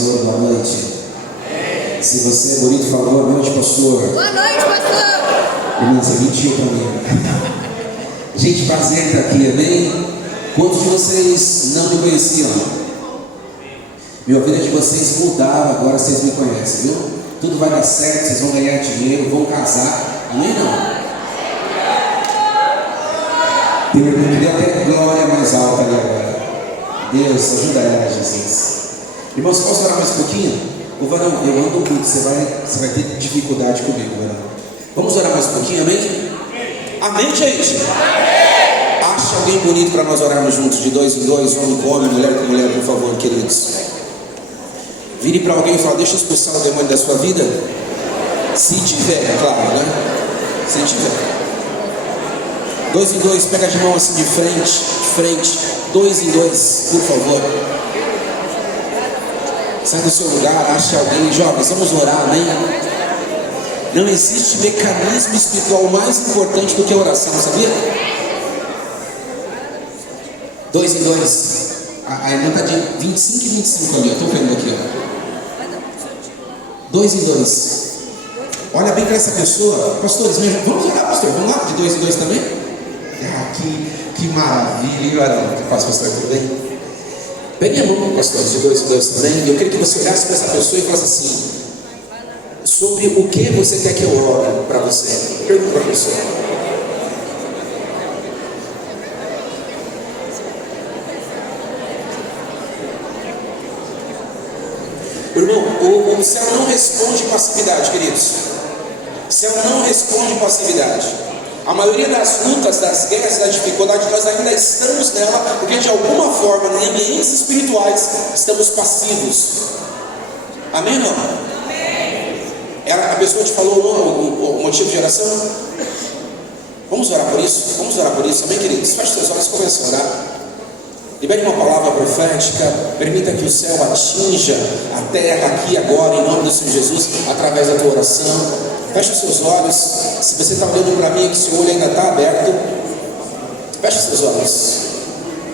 Senhor, boa noite. Se você é bonito, fala boa noite, pastor. Boa noite, pastor. Irmão, você mentiu para mim. Gente, prazer estar aqui, amém? Quantos de vocês não me conheciam? Minha vida de vocês mudava, agora vocês me conhecem, viu? Tudo vai dar certo, vocês vão ganhar dinheiro, vão casar, amém não? Tem uma irmã que deu até glória mais alta ali agora. Deus, ajuda ela, Jesus. Irmãos, posso orar mais um pouquinho? Ô Varão, eu ando muito, você vai ter dificuldade comigo, Varão. Vamos orar mais um pouquinho, amém? Amém, gente? Acha alguém bonito para nós orarmos juntos, de dois em dois, homem com homem, mulher com mulher, por favor, queridos. Vire para alguém e fala, deixa eu expulsar o demônio da sua vida. Se tiver, é claro, né? Se tiver. Dois em dois, pega de mão assim de frente, dois em dois, por favor. Sai do seu lugar, ache alguém, jovens, vamos orar, amém? Não existe mecanismo espiritual mais importante do que a oração, sabia? Dois em dois. A irmã está de 25 e 25 ali, eu estou vendo aqui, ó. Dois em dois. Olha bem para essa pessoa. Pastores, vamos orar, pastor, vamos lá, de dois em dois também? Ah, que maravilha, hein, varão? Que paz, pastor, tudo bem? Pegue a mão, pastor, de dois em dois também. Eu queria que você olhasse para essa pessoa e falasse assim: sobre o que você quer que eu ore para você? Pergunta para a pessoa. Irmão, o céu não responde passividade, queridos. O céu não responde passividade. A maioria das lutas, das guerras, das dificuldades, nós ainda estamos nela, porque de alguma forma, em ambientes espirituais, estamos passivos. Amém ou não? A pessoa te falou o motivo de oração? Vamos orar por isso? Vamos orar por isso, amém, queridos? Feche seus olhos e comece a orar. Libere uma palavra profética, permita que o céu atinja a terra aqui agora, em nome do Senhor Jesus, através da tua oração. Feche os seus olhos. Se você está olhando para mim, que seu olho ainda está aberto, feche os seus olhos.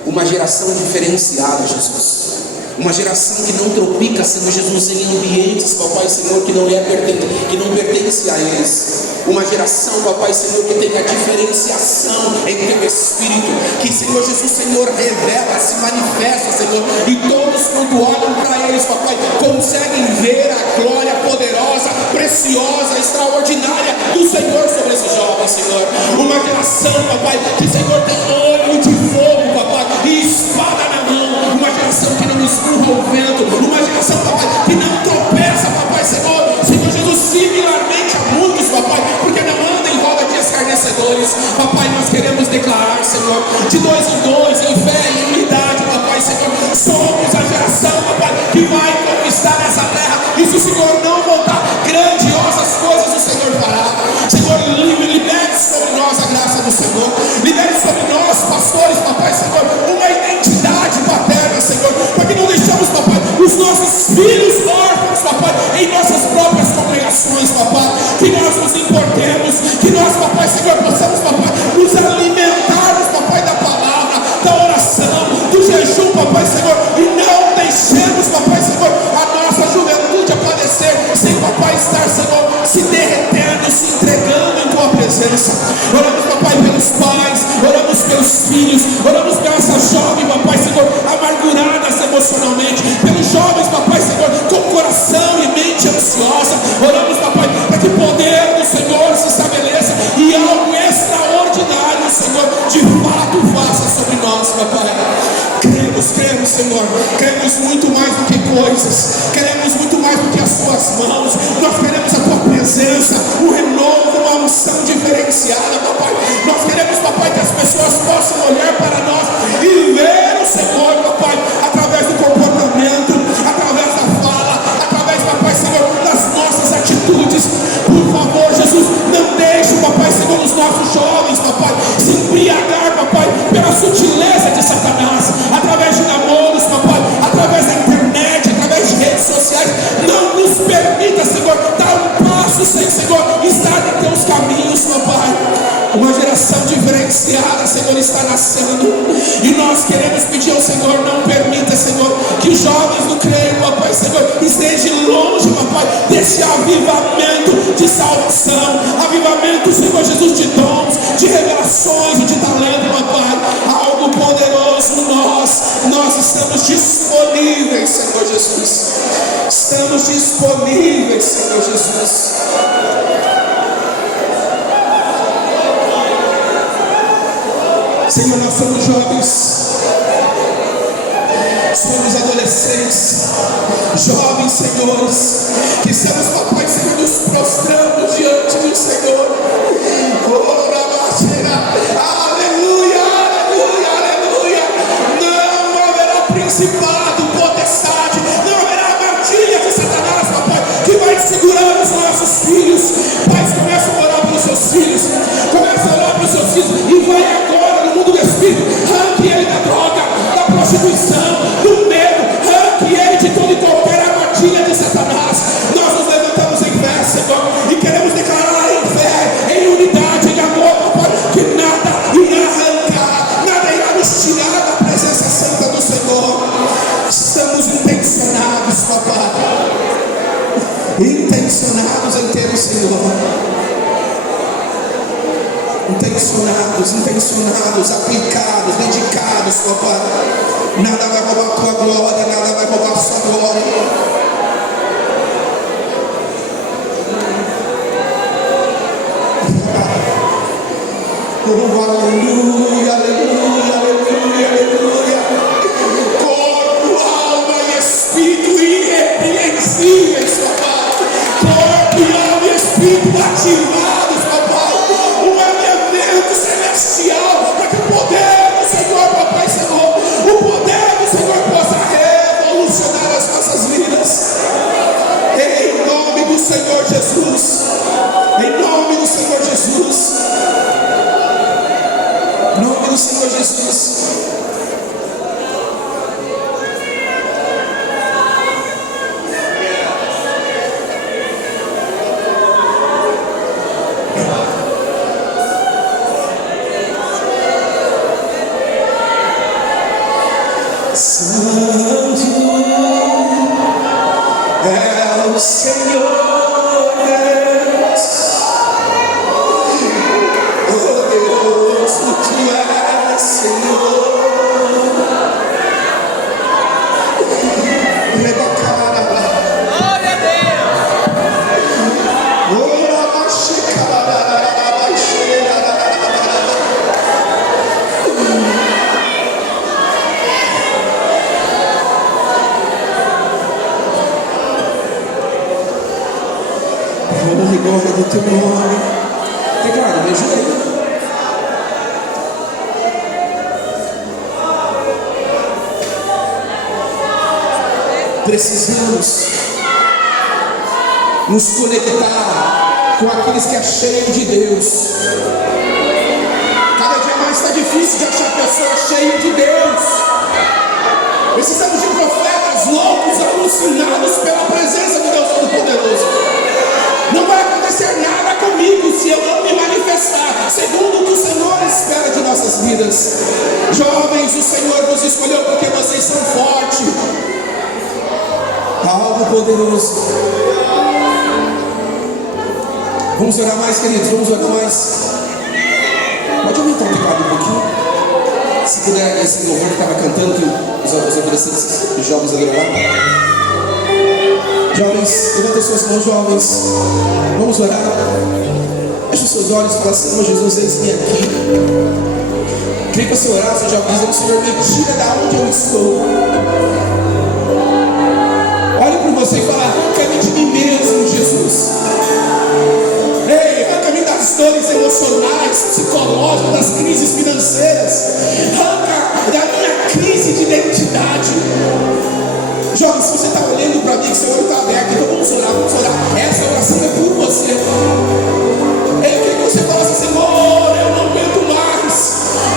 Uma geração diferenciada, Jesus. Uma geração que não tropica, Senhor Jesus, em ambientes, Papai Senhor, que não pertence a eles. Uma geração, Papai Senhor, que tem a diferenciação em teu Espírito, que Senhor Jesus, Senhor, revela, se manifesta, Senhor, e todos quando olham para eles, Papai, conseguem ver a glória poderosa, preciosa, extraordinária do Senhor sobre esses jovens, Senhor. Uma geração, Papai, que Senhor tem olho de fogo, Papai, e espada na mão. Uma geração que não escurra o vento. Uma geração, Papai, que não tropeça, Papai Senhor, Senhor Jesus, similarmente a muitos, Papai, porque não anda em roda de escarnecedores. Papai, nós queremos declarar, Senhor, de dois em dois, em fé e em unidade, Papai Senhor, somos a geração, Papai, que vai conquistar essa terra. E se o Senhor não voltar, grandiosas coisas o Senhor fará. Senhor, libere sobre nós a graça do Senhor. Libere sobre nós, pastores, Papai Senhor, uma identidade paterna, Senhor, para que não deixamos, Papai, os nossos filhos órfãos, Papai, em nossas próprias congregações, Papai. Que nós nos importemos, que nós, Papai Senhor, possamos, Papai, nos alimentarmos, Papai, da palavra, da oração, do jejum, Papai Senhor, e não deixemos, Papai Senhor, a nossa juventude a padecer, sem, Papai, estar, Senhor, se derretendo, se entregando em tua presença. Oramos, Papai, pelos pais, oramos pelos filhos, oramos pela essa jovem, Papai Senhor, amarguradas emocionalmente, pelos jovens, Papai Senhor, com coração e mente ansiosa. Oramos, Papai, para que o poder do Senhor se estabeleça e algo extraordinário, Senhor, de fato faça sobre nós, Papai. Cremos, Senhor, queremos muito mais do que coisas, queremos muito mais do que as tuas mãos. Nós queremos a tua presença, um renovo, uma unção diferenciada, Papai. Nós queremos, Papai, que as pessoas possam olhar para nós e ver o Senhor, Papai, através do comportamento, através da fala, através, Papai Senhor, das nossas atitudes. Por favor, Jesus, não deixe, Papai Senhor, os nossos jovens, Papai, se embriagar, Papai, pela sutileza de Satanás, através de namoros, Papai, através da internet, através de redes sociais. Não nos permita, Senhor, dar um passo sem, Senhor, estar em teus caminhos, Papai. Uma geração diferenciada, Senhor, está nascendo, e nós queremos pedir ao Senhor, não permita, Senhor, que os jovens não creiam, Papai Senhor, esteja longe, papai, desse avivamento de salvação, avivamento, Senhor Jesus, de dons, de revelações, de talento, papai, algo poderoso. Nós estamos disponíveis, Senhor Jesus, estamos disponíveis, Senhor Jesus. Senhor, nós somos jovens, somos adolescentes, jovens, senhores, que estamos, papai, Senhor, nos prostrando diante do Senhor. Aleluia, aleluia, aleluia. Não haverá principado, potestade, não haverá armadilha de Satanás, papai, que vai segurando os nossos filhos. Pais, começa a orar pelos seus filhos, começa a orar pelos seus filhos, e vai agora no mundo do Espírito, arranque ele da droga, da prostituição, do medo, arranque ele de toda e qualquer armadilha de Satanás. Nós nos levantamos em fé, Senhor, e queremos declarar em fé, em unidade, em amor, papai, que nada irá arrancar, nada irá nos tirar da presença santa do Senhor. Estamos intencionados, papai, intencionados em ter o Senhor. Intencionados, aplicados, dedicados, papai. Nada vai roubar a tua glória, nada vai roubar a sua glória. Oh, aleluia, aleluia, aleluia, aleluia. Corpo, alma e espírito irrepreensíveis, papai. Corpo, alma e espírito ativados, papai. Um alinhamento celestial, para que o poder do Senhor, papai, Senhor, o poder do Senhor possa revolucionar as nossas vidas. Em nome do Senhor Jesus. Em nome do Senhor Jesus. Em nome do Senhor Jesus. Santo é o Senhor Deus, poderoso tu és, Senhor. Glória a glória do teu nome. Declara, me ajuda aí. Precisamos nos conectar com aqueles que acheiam de Deus. Cada dia mais está difícil de achar pessoas cheias de Deus. Precisamos de profetas loucos, alucinados pela presença do Deus Todo-Poderoso. Não vai acontecer nada comigo se eu não me manifestar segundo o que o Senhor espera de nossas vidas. Jovens, o Senhor nos escolheu porque vocês são fortes. Algo poderoso. Vamos orar mais, queridos, vamos orar mais. Pode aumentar o teclado um pouquinho? Se puder, esse louvor que estava cantando, que os adolescentes, os jovens adoraram. Jovens, levantem suas mãos, jovens. Vamos orar. Feche os seus olhos e fala: Senhor Jesus, eis-me aqui. Queria que você orasse, jovens, dizendo: Senhor, me tira da onde eu estou. Olhe para você e fala: arranca-me de mim mesmo, Jesus. Ei, arranca-me das dores emocionais, psicológicas, das crises financeiras. Arranca da minha crise de identidade. Jovem, se você está olhando para mim, que seu olho está aberto, então vamos orar, vamos orar. Essa oração é por você. Eu queria que você falasse: Senhor, eu não aguento mais.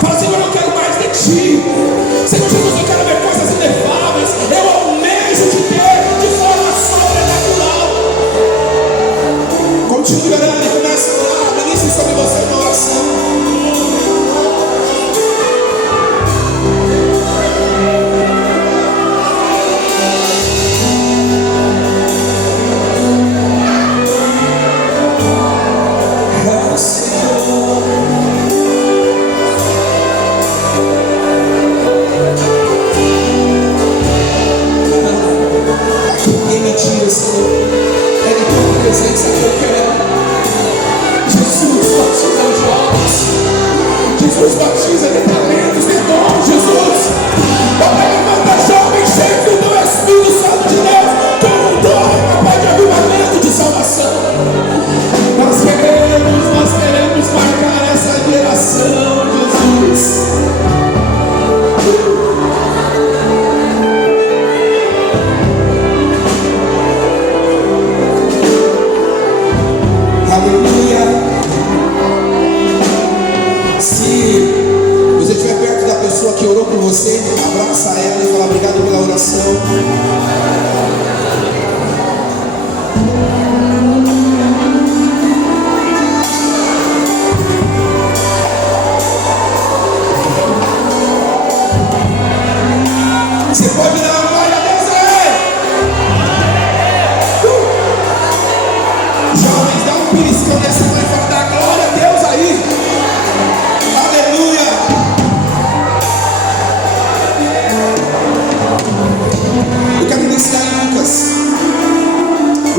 Fala: Senhor, eu quero mais de ti. Senhor Jesus, eu quero ver coisas inefáveis. Eu almejo te ter de forma sobrenatural. Continue orando e comece a orar. Ministre sobre você uma oração.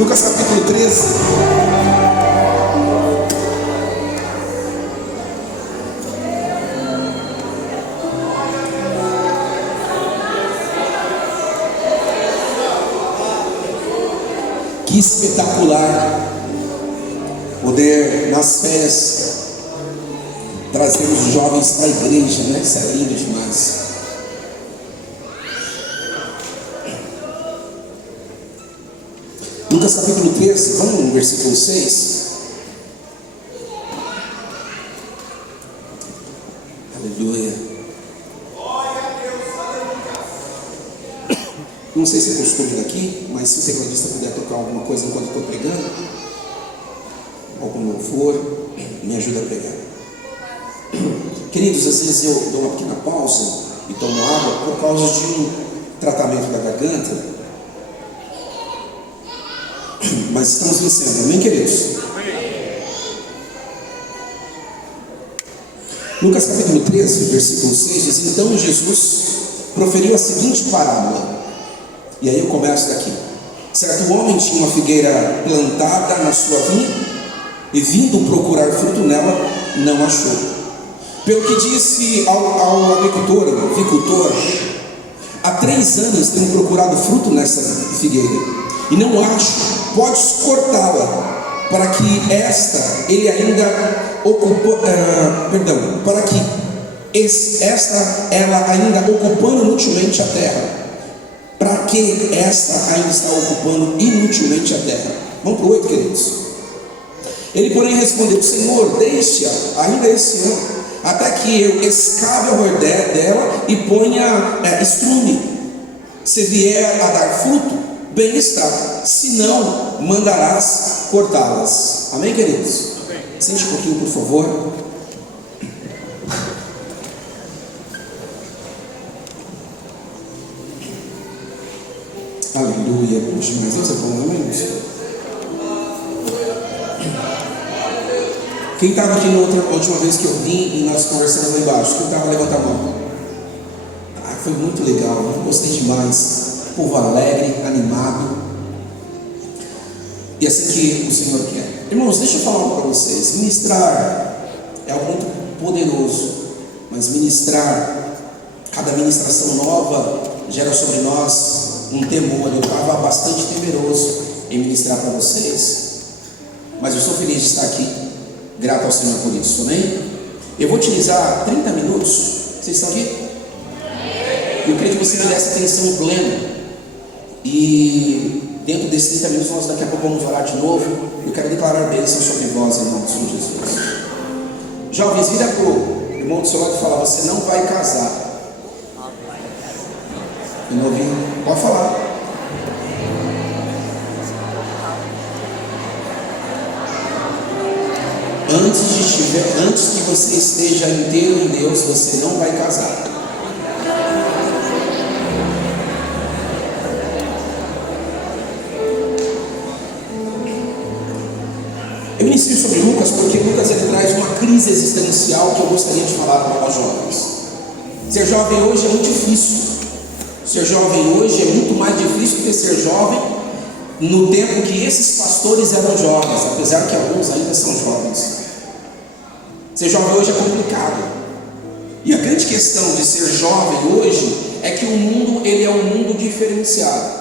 Lucas capítulo 13. Que espetacular poder nas férias trazer os jovens para a igreja, né? Isso é lindo demais. Lucas capítulo 13, vamos no versículo 6. Aleluia. Não sei se é costume daqui, mas se o tecladista puder tocar alguma coisa enquanto eu estou pregando, algum louvor, me ajuda a pregar. Queridos, às vezes eu dou uma pequena pausa e tomo água por causa de um tratamento da garganta. Mas estamos vencendo, amém, queridos? Lucas capítulo 13, versículo 6 diz: então Jesus proferiu a seguinte parábola. E aí eu começo daqui. Certo homem tinha uma figueira plantada na sua vinha, e vindo procurar fruto nela, não achou. Pelo que disse ao avicultor: há 3 anos tenho procurado fruto nessa figueira e não acho. Podes cortá-la, para que esta ele ainda para que ela ainda ocupando inutilmente a terra. Para que esta ainda está ocupando inutilmente a terra? Vamos para o 8, queridos. Ele, porém, respondeu: Senhor, deixe-a ainda esse ano, até que eu escave ao redor dela e ponha estrume. Se vier a dar fruto, bem está, se não, mandarás cortá-las. Amém, queridos? Amém. Sente um pouquinho, por favor. Aleluia, puxa, mas Deus é bom, não é isso? Quem estava aqui na última vez que eu vim e nós conversamos lá embaixo? Quem estava? Levanta a mão. Foi muito legal, eu gostei demais. Povo alegre, animado. E assim que o Senhor quer. Irmãos, deixa eu falar algo para vocês. Ministrar é algo muito poderoso, mas ministrar, cada ministração nova gera sobre nós um temor. Eu estava bastante temeroso em ministrar para vocês, mas eu sou feliz de estar aqui, grato ao Senhor por isso, amém? Eu vou utilizar 30 minutos. Vocês estão aqui? Eu queria que você me desse atenção plena. E dentro desses 30 minutos nós daqui a pouco vamos orar de novo. Eu quero declarar bênção sobre vós em nome de Jesus. Jovens, vira para o irmão do seu lado e fala: você não vai casar. Eu não ouvi, pode falar. Antes que você esteja inteiro em Deus, você não vai casar. Eu inicio sobre Lucas porque Lucas ele traz uma crise existencial que eu gostaria de falar para nós jovens. Ser jovem hoje é muito difícil. Ser jovem hoje é muito mais difícil do que ser jovem no tempo que esses pastores eram jovens, apesar que alguns ainda são jovens. Ser jovem hoje é complicado. E a grande questão de ser jovem hoje é que o mundo ele é um mundo diferenciado.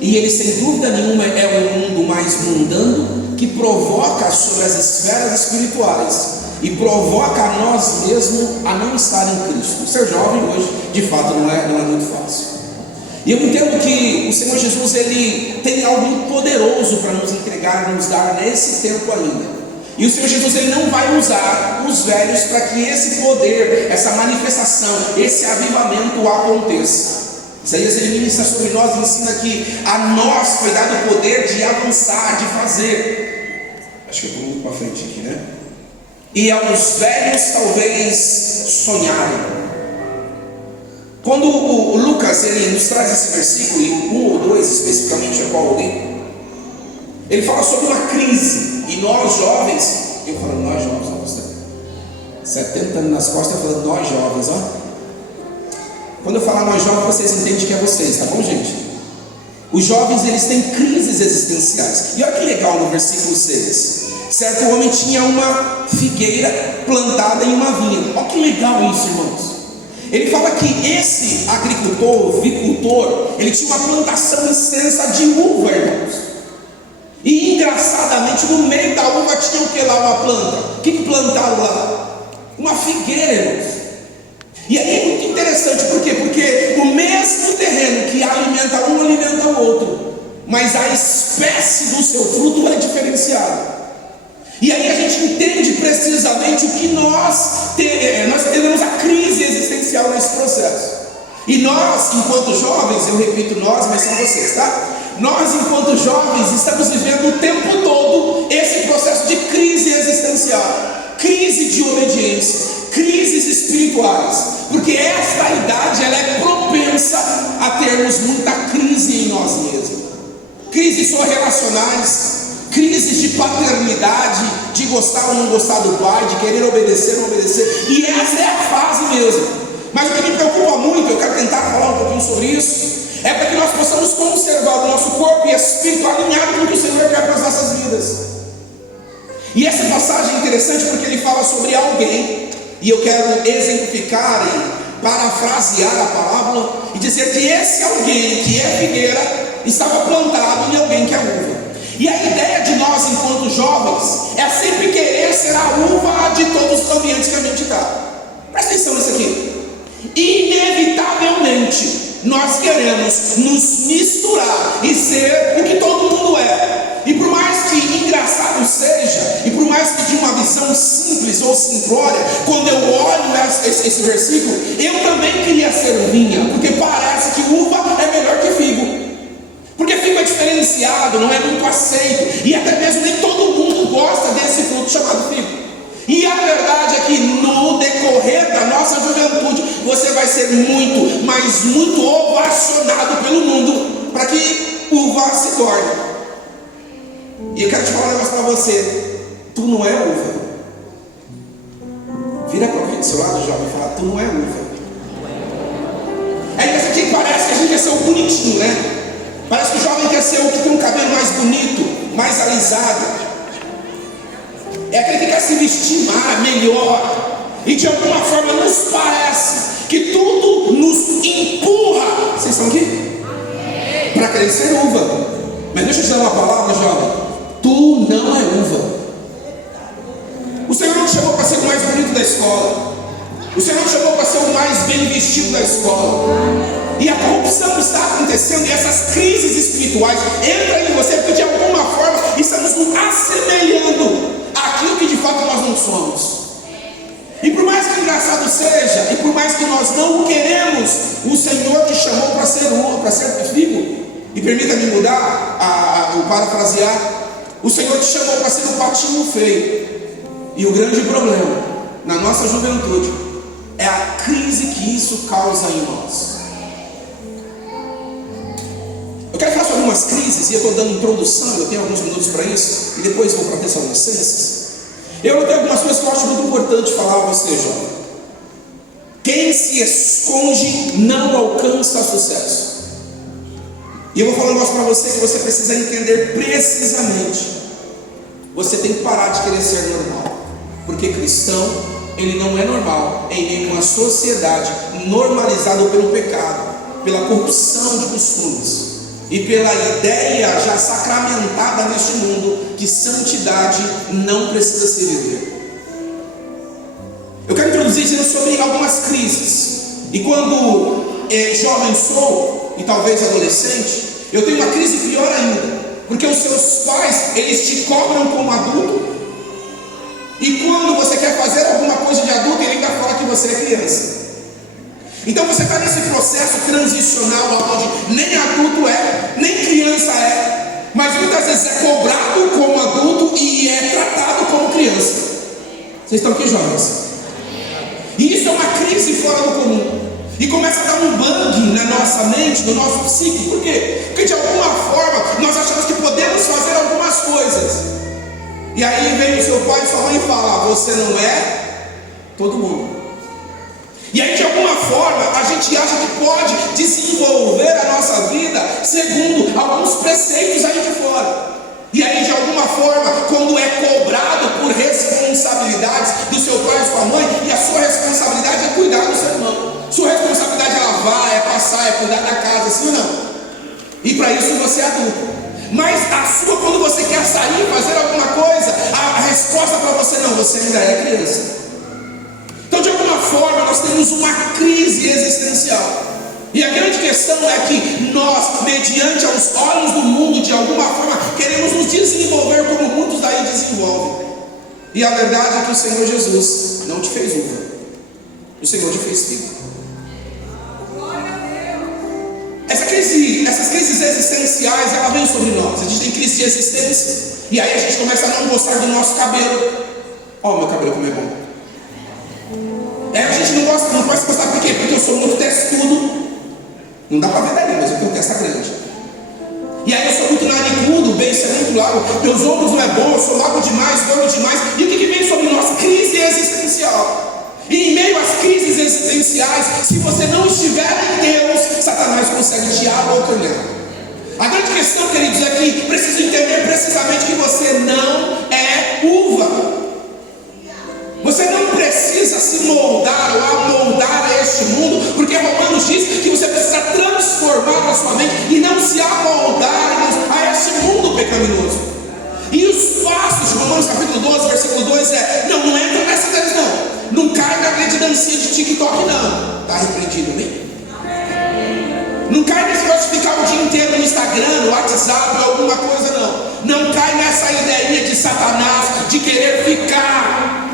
E ele sem dúvida nenhuma é um mundo mais mundano, que provoca sobre as esferas espirituais e provoca a nós mesmos a não estar em Cristo. Ser jovem hoje, de fato, não é muito fácil. E eu entendo que o Senhor Jesus ele tem algo muito poderoso para nos entregar, nos dar nesse tempo ainda. E o Senhor Jesus ele não vai usar os velhos para que esse poder, essa manifestação, esse avivamento aconteça. Isaías ele ministra sobre nós e ensina que a nós foi dado o poder de avançar, de fazer. Acho que eu estou muito para frente aqui, né? E aos velhos talvez sonharem. Quando o Lucas ele nos traz esse versículo, e 1 ou 2 especificamente é qual eu li, ele fala sobre uma crise. E nós jovens, eu falo nós jovens, não gostei. 70 anos nas costas, eu falo nós jovens, ó. Quando eu falar nós jovens, vocês entendem que é vocês, tá bom, gente? Os jovens, eles têm crises existenciais. E olha que legal no versículo 6. Certo homem tinha uma figueira plantada em uma vinha. Olha que legal isso, irmãos. Ele fala que esse agricultor, vicultor, ele tinha uma plantação extensa de uva, irmãos. E engraçadamente, no meio da uva tinha o que lá? Uma planta. O que plantaram lá? Uma figueira, irmãos. E aí é muito interessante, por quê? Porque o mesmo terreno que alimenta um, alimenta o outro, mas a espécie do seu fruto é diferenciada. E aí a gente entende precisamente o que nós teremos a crise existencial nesse processo. E nós, enquanto jovens, eu repito nós, mas são vocês, tá? Nós, enquanto jovens, estamos vivendo o tempo todo esse processo de crise existencial, crise de obediência, crises espirituais, porque esta idade ela é propensa a termos muita crise em nós mesmos. Crises só relacionais, crises de paternidade, de gostar ou não gostar do pai, de querer obedecer ou não obedecer, e essa é a fase mesmo. Mas o que me preocupa muito, eu quero tentar falar um pouquinho sobre isso, é para que nós possamos conservar o nosso corpo e espírito alinhado com o que o Senhor quer para as nossas vidas. E essa passagem é interessante porque ele fala sobre alguém, e eu quero exemplificar e parafrasear a parábola e dizer que esse alguém que é figueira estava plantado em alguém que é uva. E a ideia de nós, enquanto jovens, é sempre querer ser a uva de todos os ambientes que a gente está. Presta atenção nisso aqui. Inevitavelmente, nós queremos nos misturar e ser o que todo mundo é. E por mais que engraçado seja, e por mais que de uma visão simples ou simplória, quando eu olho esse versículo, eu também queria ser vinha, porque parece que uva é melhor que figo. Porque figo é diferenciado, não é muito aceito, e até mesmo nem todo mundo gosta desse fruto chamado figo. E a verdade é que no decorrer da nossa juventude, você vai ser muito, mas muito ovacionado pelo mundo, para que uva se torne. E eu quero te falar um negócio para você: tu não é uva. Vira para alguém do seu lado, jovem, e fala: tu não é uva. Aí esse aqui parece que a gente quer ser o bonitinho, né? Parece que o jovem quer ser o que tem um cabelo mais bonito, mais alisado. É aquele que quer se vestir melhor. E de alguma forma nos parece que tudo nos empurra. Vocês estão aqui? Para querer ser uva. Mas deixa eu te dar uma palavra, jovem. Tu não é uva. O Senhor não te chamou para ser o mais bonito da escola. O Senhor não te chamou para ser o mais bem vestido da escola. E a corrupção está acontecendo, e essas crises espirituais entram em você, porque de alguma forma estamos nos assemelhando àquilo que de fato nós não somos. E por mais que engraçado seja, e por mais que nós não o queremos, o Senhor te chamou para ser uva, para ser figo. E permita-me mudar, o parafrasear. O Senhor te chamou para ser um patinho feio. E o grande problema na nossa juventude é a crise que isso causa em nós. Eu quero falar sobre algumas crises, e eu estou dando introdução, eu tenho alguns minutos para isso, e depois vou para Tessalonicenses. Eu notei algumas coisas que eu acho muito importante falar a você, jovem. Quem se esconde não alcança sucesso. E eu vou falar um negócio para você que você precisa entender precisamente. Você tem que parar de querer ser normal, porque cristão, ele não é normal em nenhuma sociedade normalizada pelo pecado, pela corrupção de costumes e pela ideia já sacramentada neste mundo que santidade não precisa se viver. Eu quero introduzir dizendo sobre algumas crises. E quando jovem sou, e talvez adolescente, eu tenho uma crise pior ainda, porque os seus pais, eles te cobram como adulto, e quando você quer fazer alguma coisa de adulto, ele ainda fala que você é criança. Então você está nesse processo transicional onde nem adulto é, nem criança é, mas muitas vezes é cobrado como adulto e é tratado como criança. Vocês estão aqui, jovens? E isso é uma crise fora do comum. E começa a dar um bang na nossa mente, no nosso psique. Por quê? Porque de alguma forma nós achamos que podemos fazer algumas coisas. E aí vem o seu pai e sua mãe e fala: você não é todo mundo. E aí, de alguma forma, a gente acha que pode desenvolver a nossa vida segundo alguns preceitos aí de fora. E aí, de alguma forma, quando é cobrado por responsabilidades do seu pai e sua mãe, e a sua responsabilidade é cuidar do seu irmão, sua responsabilidade é lavar, é passar, é cuidar da casa, sim ou não? E para isso você é adulto. Mas a sua, quando você quer sair, fazer alguma coisa, a resposta para você não, você ainda é criança. Então, de alguma forma, nós temos uma crise existencial. E a grande questão é que nós, mediante aos olhos do mundo, de alguma forma, queremos nos desenvolver como muitos daí desenvolvem. E a verdade é que o Senhor Jesus não te fez uva, o Senhor te fez figo. Essas crises existenciais, ela vem sobre nós. A gente tem crise de existência. E aí a gente começa a não gostar do nosso cabelo. Ó, meu cabelo como é bom. A gente não gosta, não pode gostar por quê? Porque eu sou muito testudo. Não dá para ver daí, mas eu tenho testa grande. E aí eu sou muito narigudo, o beiço é muito largo, meus ombros não é bom, eu sou largo demais, gordo demais. E o que vem sobre nós? Crise existencial. E em meio às crises existenciais, se você não estiver em Deus, Satanás consegue te abocanhar. A grande questão, queridos, é que preciso entender precisamente que você não é uva. Você não precisa se moldar ou amoldar a este mundo, porque Romanos diz que você precisa transformar a sua mente e não se amoldar a este mundo pecaminoso. E os passos de Romanos capítulo 12, versículo 2 é: não entra nessa deles não cai na grande dancinha de TikTok não, está repreendido, amém? Não cai nesse negócio de ficar o dia inteiro no Instagram, no WhatsApp ou alguma coisa não cai nessa ideia de Satanás, de querer ficar.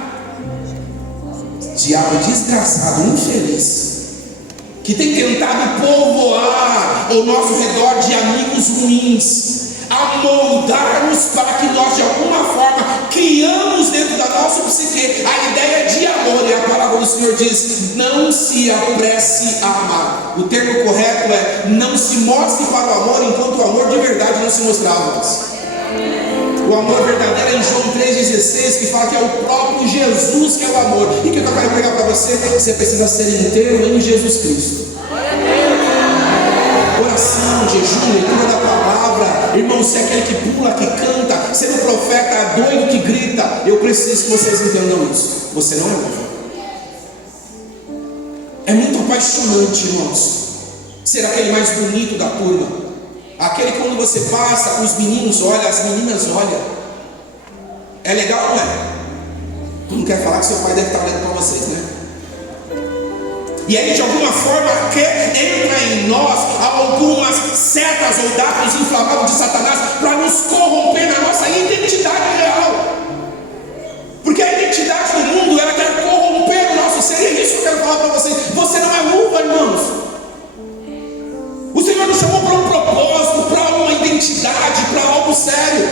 Diabo desgraçado, infeliz, que tem tentado povoar ao nosso redor de amigos ruins, amoldar-nos para que nós de alguma forma criamos dentro da nossa psique a ideia de amor. E a palavra do Senhor diz: não se apresse a amar. O termo correto é: não se mostre para o amor enquanto o amor de verdade não se mostrava. O amor verdadeiro é em João 3,16, que fala que é o próprio Jesus que é o amor. E o que eu quero pregar para você? Você precisa ser inteiro em Jesus Cristo. Oração, jejum, leitura da palavra. Irmão, se é aquele que pula, que canta, ser um profeta doido que grita, eu preciso que vocês entendam isso. Você não é profeta. É muito apaixonante, irmãos, ser aquele mais bonito da turma. Aquele que quando você passa, os meninos olham, as meninas olham. É legal, não é? Tu não quer falar que seu pai deve estar olhando para vocês, né? E aí, de alguma forma, entra em nós algumas setas ou dados inflamáveis de Satanás para nos corromper na nossa identidade real. Porque a identidade do mundo, ela quer corromper o nosso ser. E é isso que eu quero falar para vocês. Você não é uva, irmãos. O Senhor nos chamou para um propósito, para uma identidade, para algo sério.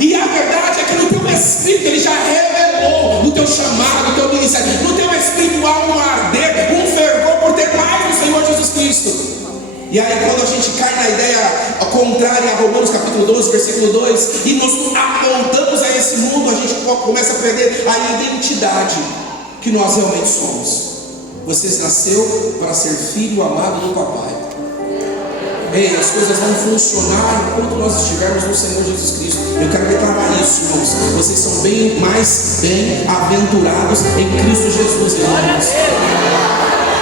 E a verdade é que no teu espírito Ele já revelou no teu chamado, no teu ministério, no teu espiritual um arder, um fervor por ter mais do Senhor Jesus Cristo. E aí quando a gente cai na ideia contrária a Romanos capítulo 12, versículo 2, e nos amoldamos a esse mundo, a gente começa a perder a identidade que nós realmente somos. Vocês nasceu para ser filho amado do papai. Ei, as coisas vão funcionar enquanto nós estivermos no Senhor Jesus Cristo. Eu quero declarar isso, irmãos. Vocês são mais bem-aventurados em Cristo Jesus, irmãos.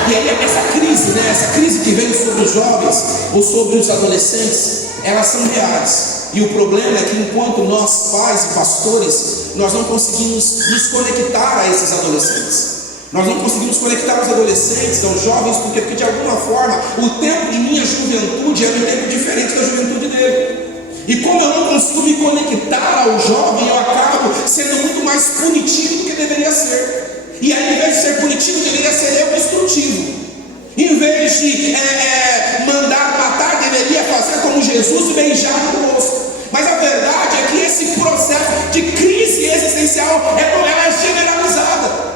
E aí essa crise que vem sobre os jovens ou sobre os adolescentes, elas são reais. E o problema é que enquanto nós, pais e pastores, nós não conseguimos nos conectar a esses adolescentes. Nós não conseguimos conectar os adolescentes, aos jovens, porque de alguma forma o tempo de minha juventude era um tempo diferente da juventude dele. E como eu não consigo me conectar ao jovem, eu acabo sendo muito mais punitivo do que deveria ser. E aí, em vez de ser punitivo, deveria ser eu instrutivo. Em vez de mandar matar, deveria fazer como Jesus e beijar no rosto. Mas a verdade é que esse processo de crise existencial ela é generalizada.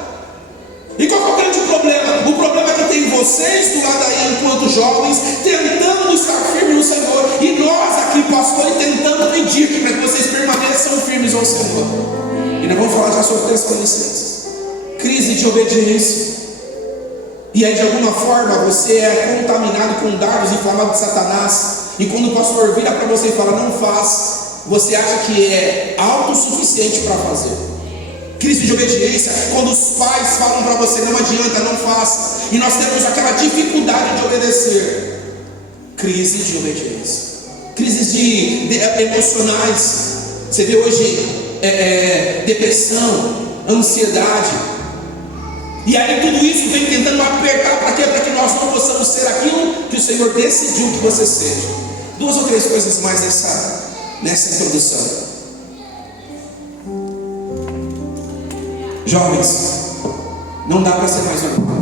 E qual é o grande problema? O problema é que tem vocês do lado aí, enquanto jovens, tentando estar firmes no Senhor, e nós aqui, pastores, tentando pedir para que vocês permaneçam firmes ao Senhor. E nós vamos falar já sobre Tessalonicenses. Crise de obediência. e aí de alguma forma você é contaminado com dardos inflamados de Satanás, e quando o pastor vira para você e fala não faz, você acha que é autossuficiente para fazer. Crise de obediência, quando os pais falam para você não adianta, não faça, e nós temos aquela dificuldade de obedecer. Crise de obediência, crises emocionais. Você vê hoje depressão, ansiedade, e aí tudo isso vem tentando apertar para quê? Para que nós não possamos ser aquilo que o Senhor decidiu que você seja. 2 ou 3 coisas mais nessa introdução. Jovens, não dá para ser mais normal.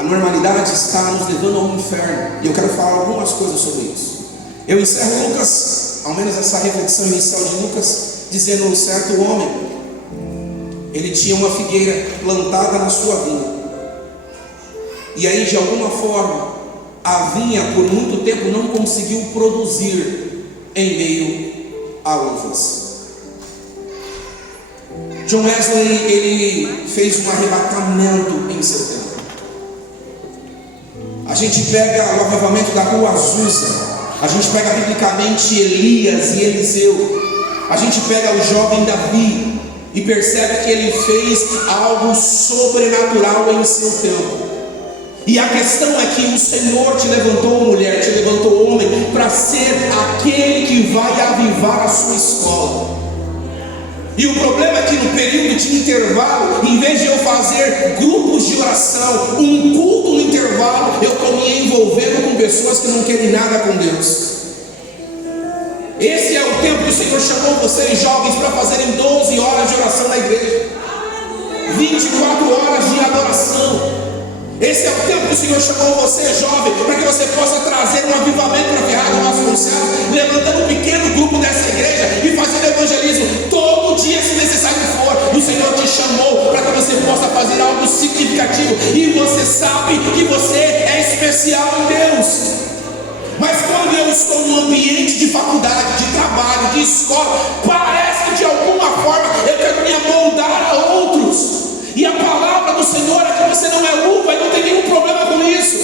A normalidade está nos levando ao inferno, e eu quero falar algumas coisas sobre isso. Eu encerro Lucas, ao menos essa reflexão inicial de Lucas, dizendo: um certo homem, ele tinha uma figueira plantada na sua vinha, e aí de alguma forma a vinha por muito tempo não conseguiu produzir em meio a uvas. John Wesley, ele fez um arrebatamento em seu tempo. A gente pega o avivamento da rua Azusa, a gente pega biblicamente Elias e Eliseu, a gente pega o jovem Davi e percebe que ele fez algo sobrenatural em seu tempo. E a questão é que o Senhor te levantou, mulher, te levantou, homem, para ser aquele que vai avivar a sua escola. E o problema é que no período de intervalo, em vez de eu fazer grupos de oração, um culto no intervalo, eu estou me envolvendo com pessoas que não querem nada com Deus. Esse é o tempo que o Senhor chamou vocês, jovens, para fazerem 12 horas de oração na igreja, 24 horas de adoração. Esse é o tempo que o Senhor chamou você, jovem, para que você possa trazer um avivamento para Ferraz de Vasconcelos, levantando um pequeno grupo dessa igreja e fazendo evangelismo todo dia, se necessário for. O Senhor te chamou para que você possa fazer algo significativo, e você sabe que você é especial em Deus. Mas quando eu estou num ambiente de faculdade, de trabalho, de escola, parece que de alguma forma eu quero me amoldar a outros. E a palavra do Senhor é que você não é uva e não tem nenhum problema com isso.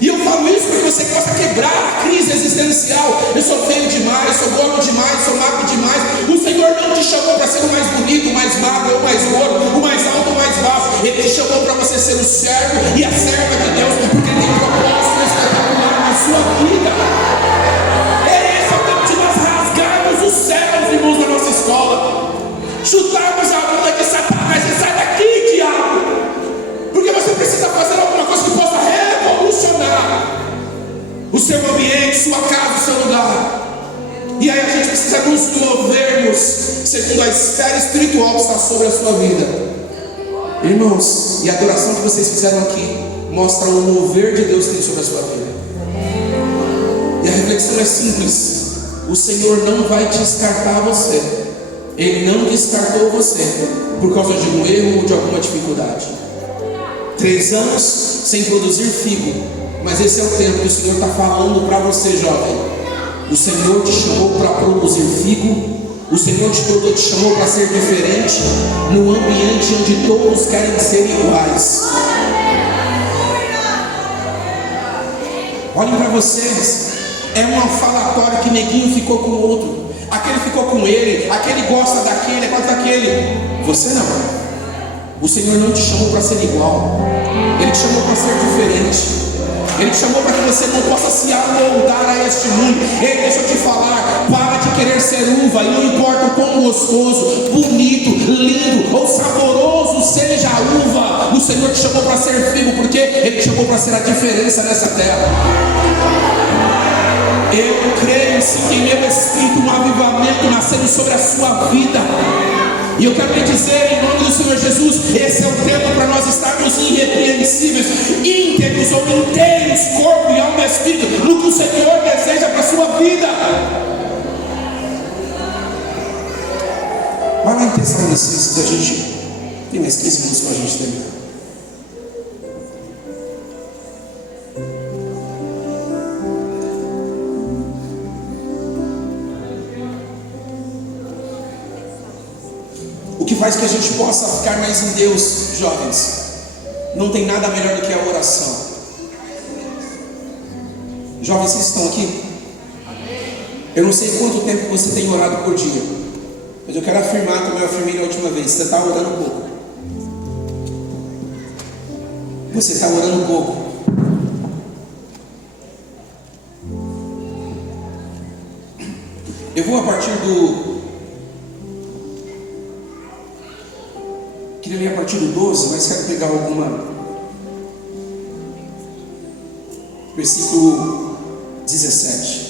E eu falo isso para que você possa quebrar a crise existencial. Eu sou feio demais, sou gordo demais, sou magro demais. O Senhor não te chamou para ser o mais bonito, o mais magro, o mais gordo, o mais alto, o mais baixo. Ele te chamou para você ser o servo e a serva de Deus, porque Ele tem propósito espetacular na sua vida. Esse é o tempo de nós rasgarmos os céus, irmãos, da nossa escola, chutarmos a bunda de Satanás e sai daqui, diabo, porque você precisa fazer alguma coisa que possa revolucionar o seu ambiente, sua casa, o seu lugar. E aí a gente precisa nos movermos segundo a esfera espiritual que está sobre a sua vida. Irmãos, e a adoração que vocês fizeram aqui mostra o mover de Deus que tem sobre a sua vida. E a reflexão é simples: o Senhor não vai descartar você. Ele não descartou você por causa de um erro ou de alguma dificuldade. 3 anos sem produzir figo, mas esse é o tempo que o Senhor está falando para você, jovem. O Senhor te chamou para produzir figo. O Senhor te chamou para ser diferente no ambiente onde todos querem ser iguais. Olhem para vocês, é uma falatória que neguinho ficou com o outro, aquele ficou com ele, aquele gosta daquele, é contra aquele. Você não. O Senhor não te chamou para ser igual, Ele te chamou para ser diferente. Ele te chamou para que você não possa se amoldar a este mundo. Ei, deixa eu te falar, para de querer ser uva, e não importa o quão gostoso, bonito, lindo ou saboroso seja a uva, o Senhor te chamou para ser figo, porque Ele te chamou para ser a diferença nessa terra. Eu creio, sinto em meu espírito um avivamento nascendo sobre a sua vida. E eu quero lhe dizer, em nome do Senhor Jesus, esse é o tempo para nós estarmos irrepreensíveis, íntegros ou inteiros, corpo e alma e espírito, no que o Senhor deseja para a sua vida. Vai lá em Tessalonicenses, a gente tem mais 15 minutos para a gente terminar. O que faz que a gente possa ficar mais em Deus, jovens, Não tem nada melhor do que a oração. Jovens, vocês estão aqui? Eu não sei quanto tempo você tem orado por dia, mas eu quero afirmar, como eu afirmei na última vez, você está orando pouco. Você está orando pouco. Eu vou a partir do... Queria ler a partir do 12, mas quero pegar alguma... Versículo 17.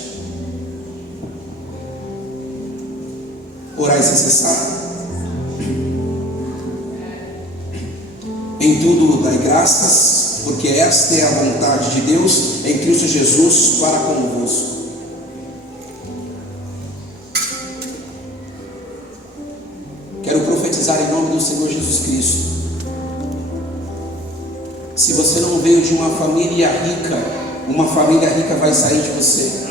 Orai sem cessar. Em tudo dai graças, porque esta é a vontade de Deus em Cristo Jesus para convosco. Quero profetizar em nome do Senhor Jesus Cristo. Se você não veio de uma família rica vai sair de você.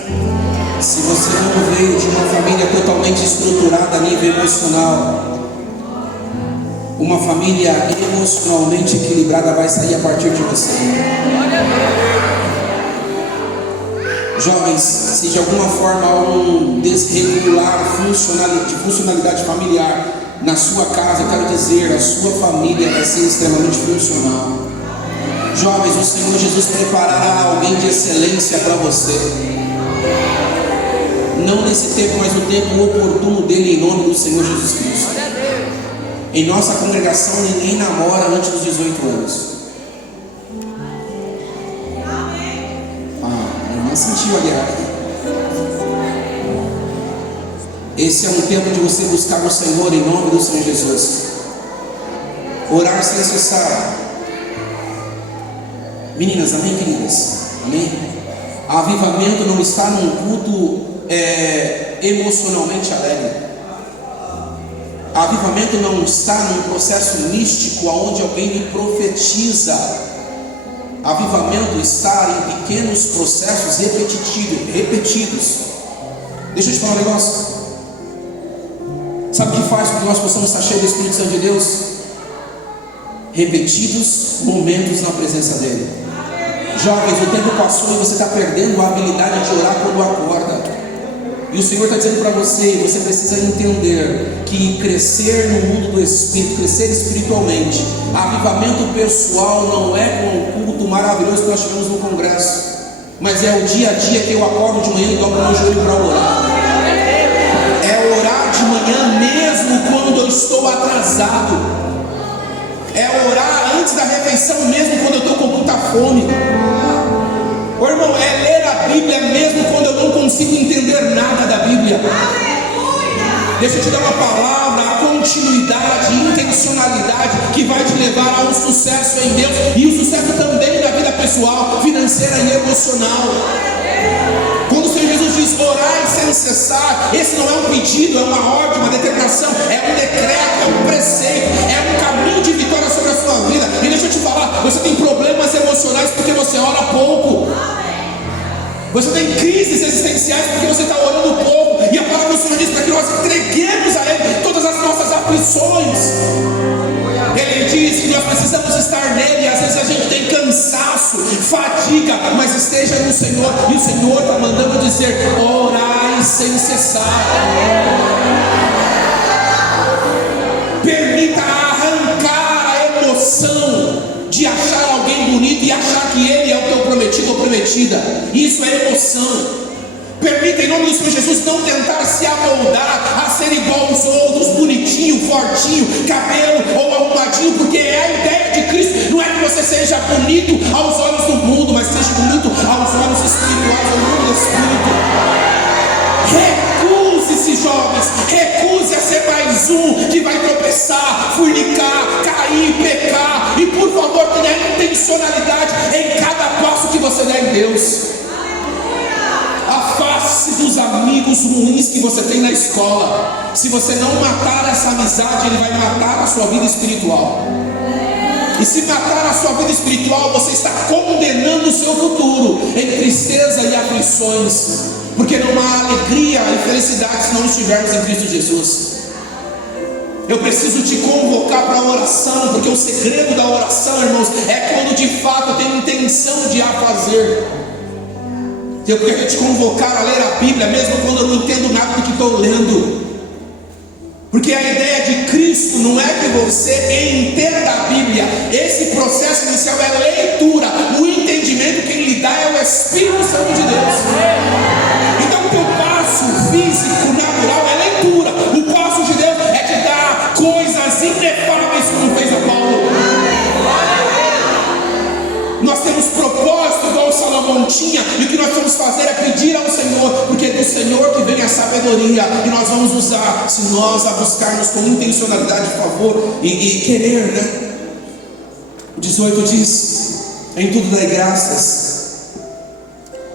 Se você não veio de uma família totalmente estruturada a nível emocional, uma família emocionalmente equilibrada vai sair a partir de você. Jovens, se de alguma forma há um desregular de funcionalidade familiar na sua casa, eu quero dizer, a sua família vai ser extremamente funcional. Jovens, o Senhor Jesus preparará alguém de excelência para você. Não nesse tempo, mas no tempo oportuno dele, em nome do Senhor Jesus Cristo. Em nossa congregação, ninguém namora antes dos 18 anos. A irmã sentiu a guerra. Esse é um tempo de você buscar o Senhor em nome do Senhor Jesus. Orar sem cessar. Meninas, amém, queridas? Amém? Avivamento não está num culto emocionalmente alegre. Avivamento não está num processo místico onde alguém me profetiza. Avivamento está em pequenos processos repetidos. Deixa eu te falar um negócio. Sabe o que faz com que nós possamos estar cheios do Espírito Santo de Deus? Repetidos momentos na presença dele. Jovens, o tempo passou e você está perdendo a habilidade de orar quando acorda. E o Senhor está dizendo para você precisa entender que crescer no mundo do Espírito, crescer espiritualmente, avivamento pessoal não é com o culto maravilhoso que nós tivemos no congresso, mas é o dia a dia que eu acordo de manhã e dobro meu joelho para orar. É orar de manhã mesmo quando eu estou atrasado. É orar antes da refeição mesmo quando eu estou com muita fome. Ô irmão, é ler a Bíblia mesmo quando eu não consigo entender nada da Bíblia. Deixa eu te dar uma palavra, a continuidade, intencionalidade que vai te levar ao sucesso em Deus e o sucesso também na vida pessoal, financeira e emocional. Quando o Senhor Jesus diz orai sem cessar, esse não é um pedido, é uma ordem, uma determinação, é um decreto, é um preceito, é um caminho de vitória sobre a sua vida. E deixa eu te falar, você tem problemas emocionais porque você ora pouco. Você tem crises existenciais porque você está orando pouco. E a palavra do Senhor diz para que nós entreguemos a Ele todas as nossas aflições. Ele diz que nós precisamos estar nele. E às vezes a gente tem cansaço, fadiga, mas esteja no Senhor. E o Senhor está mandando dizer: orai sem cessar. Permita arrancar a emoção de achar alguém bonito e achar que ele é o teu prometido ou prometida. Isso é emoção. Permita em nome do Senhor Jesus não tentar se amoldar a ser igual aos outros, bonitinho, fortinho, cabelo ou arrumadinho, porque é a ideia de Cristo. Não é que você seja bonito aos olhos do mundo, mas seja bonito aos olhos espirituais, ao mundo do Espírito. Recuse-se, jovens, recuse a ser mais um que vai tropeçar, fornicar, cair, pecar. E por favor, tenha intencionalidade em cada passo que você der em Deus. Afaste dos amigos ruins que você tem na escola. Se você não matar essa amizade, ele vai matar a sua vida espiritual. E se matar a sua vida espiritual, você está condenando o seu futuro em tristeza e aflições, porque não há alegria e felicidade se não estivermos em Cristo Jesus. Eu preciso te convocar para a oração, porque o segredo da oração, irmãos, é quando de fato eu tenho intenção de a fazer. Eu quero te convocar a ler a Bíblia, mesmo quando eu não entendo nada do que estou lendo. Porque a ideia de Cristo não é que você entenda a Bíblia. Esse processo inicial é leitura. O entendimento quem lhe dá é o Espírito Santo de Deus. Então o teu passo físico, natural, é leitura. O passo de Deus é te dar coisas inefáveis como fez a Paulo. Nós temos propósito igual o Salomão tinha, e o que nós vamos fazer é pedir ao Senhor, porque é do Senhor que vem a sabedoria, e nós vamos usar, se nós a buscarmos com intencionalidade, favor e querer, né? O 18 diz: em tudo dai graças,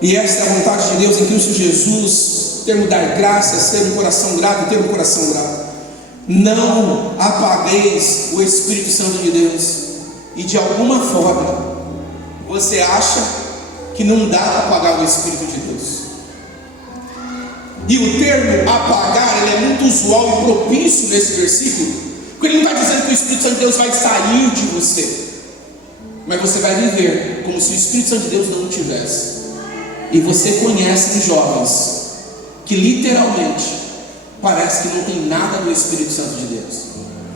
e esta é a vontade de Deus em Cristo Jesus. Termo dar graças, ter um coração grato, ter um coração grato. Não apagueis o Espírito Santo de Deus. E de alguma forma você acha que não dá para apagar o Espírito de Deus. E o termo apagar, ele é muito usual e propício nesse versículo, porque ele não está dizendo que o Espírito Santo de Deus vai sair de você, mas você vai viver como se o Espírito Santo de Deus não tivesse. E você conhece jovens que literalmente parece que não tem nada do Espírito Santo de Deus.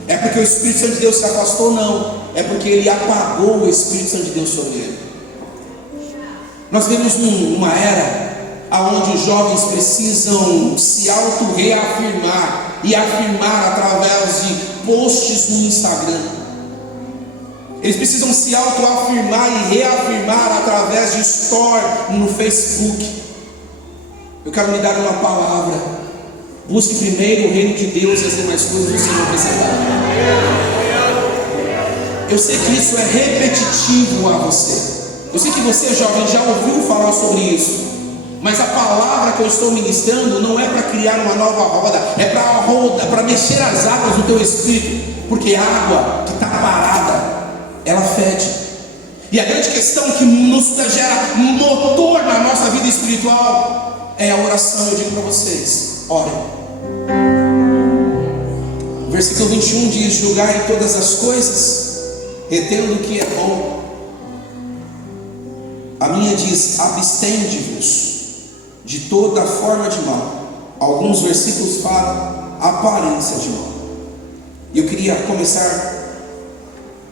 É porque o Espírito Santo de Deus se afastou? Não, é porque ele apagou o Espírito Santo de Deus sobre ele. Nós vivemos numa era onde os jovens precisam se auto-reafirmar e afirmar através de posts no Instagram. Eles precisam se auto-afirmar e reafirmar através de story no Facebook. Eu quero lhe dar uma palavra: busque primeiro o reino de Deus e as demais coisas do Senhor acrescentarão. Eu sei que isso é repetitivo a você. Eu sei que você, jovem, já ouviu falar sobre isso, mas a palavra que eu estou ministrando não é para criar uma nova roda, é para mexer as águas do teu espírito, porque a água que está parada, ela fede. E a grande questão que nos gera motor na nossa vida espiritual é a oração. Eu digo para vocês: orem. Versículo 21 diz: julgai todas as coisas, retendo o que é bom. A minha diz: abstende-vos de toda forma de mal. Alguns versículos falam aparência de mal. E eu queria começar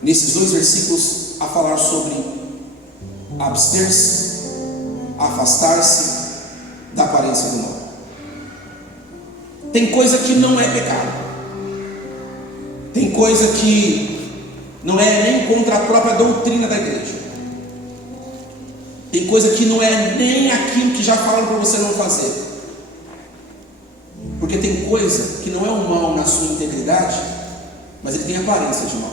nesses dois versículos a falar sobre abster-se, afastar-se da aparência do mal. Tem coisa que não é pecado, tem coisa que não é nem contra a própria doutrina da igreja, tem coisa que não é nem aquilo que já falaram para você não fazer, porque tem coisa que não é um mal na sua integridade, mas ele tem aparência de mal.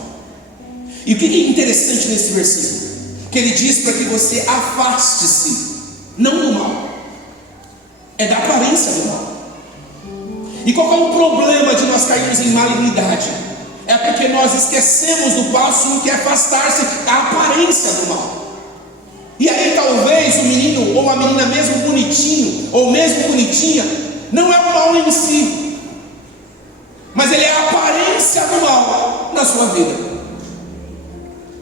E o que é interessante nesse versículo? Que ele diz para que você afaste-se, não do mal, é da aparência do mal. E qual é o problema de nós cairmos em malignidade? É porque nós esquecemos do passo 1, que é afastar-se da aparência do mal. E aí talvez o menino ou a menina, mesmo bonitinho ou mesmo bonitinha, não é o mal em si, mas ele é a aparência do mal na sua vida.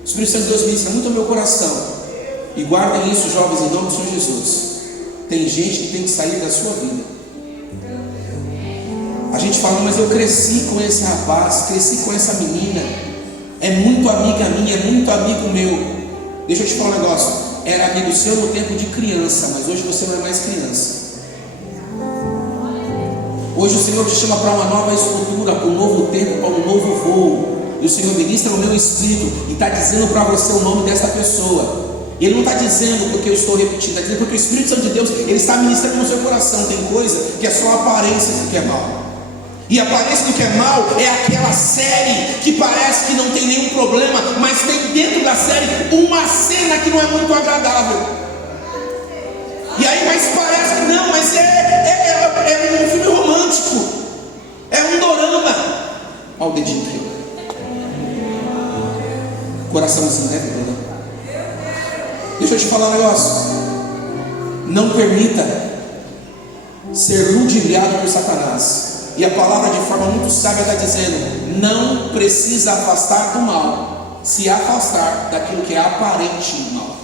O Espírito Santo de Deus ministra muito ao meu coração, e guardem isso, jovens, em nome do Senhor Jesus. Tem gente que tem que sair da sua vida. A gente fala: mas eu cresci com esse rapaz, cresci com essa menina, é muito amiga minha, é muito amigo meu. Deixa eu te falar um negócio: era amigo seu no tempo de criança, mas hoje você não é mais criança. Hoje o Senhor te chama para uma nova estrutura, para um novo tempo, para um novo voo. E o Senhor ministra no meu espírito e está dizendo para você o nome dessa pessoa. Ele não está dizendo porque eu estou repetindo, está dizendo porque o Espírito Santo de Deus, ele está ministrando no seu coração. Tem coisa que é só a aparência do que é mal. E a aparência do que é mal é aquela série que parece que não tem nenhum problema, mas tem dentro da série uma cena que não é muito agradável. E aí, mas parece que não, mas é um filme romântico, é um dorama. Olha o dedinho aqui, coraçãozinho, né, Bruno? Deixa eu te falar um negócio: não permita ser ludibriado por Satanás. E a palavra de forma muito sábia está dizendo: não precisa afastar do mal, se afastar daquilo que é aparente mal.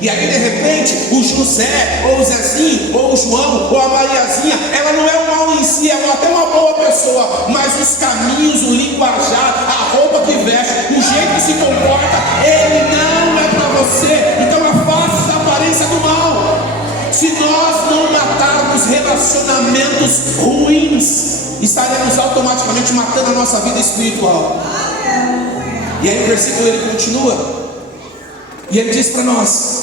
E aí de repente o José, ou o Zezinho, ou o João, ou a Mariazinha, ela não é um mal em si, ela é até uma boa pessoa, mas os caminhos, o linguajar, a roupa que veste, o jeito que se comporta, ele não é para você. Então afaste da aparência do mal. Se nós não matarmos relacionamentos ruins, estaremos automaticamente matando a nossa vida espiritual. E aí o versículo ele continua, e ele diz para nós: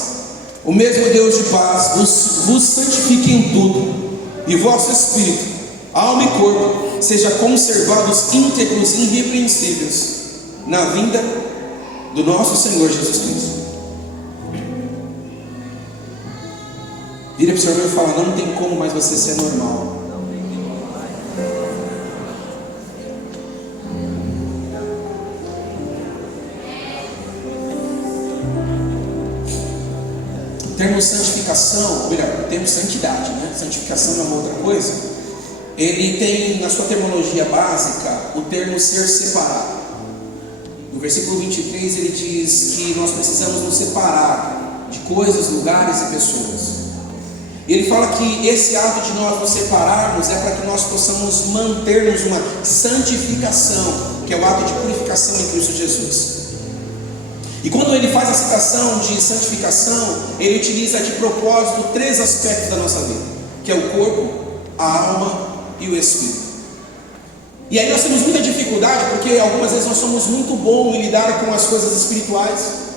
o mesmo Deus de paz vos santifique em tudo, e vosso espírito, alma e corpo sejam conservados íntegros e irrepreensíveis na vinda do nosso Senhor Jesus Cristo. Vira para o Senhor e fala: não tem como mais você ser normal. O termo santificação, ou melhor, o termo santidade, né? Santificação é uma outra coisa. Ele tem na sua terminologia básica o termo ser separado. No versículo 23 ele diz que nós precisamos nos separar de coisas, lugares e pessoas. Ele fala que esse ato de nós nos separarmos é para que nós possamos mantermos uma santificação, que é o ato de purificação em Cristo Jesus. E quando ele faz a citação de santificação, ele utiliza de propósito 3 aspectos da nossa vida, que é o corpo, a alma e o espírito. E aí nós temos muita dificuldade, porque algumas vezes nós somos muito bons em lidar com as coisas espirituais.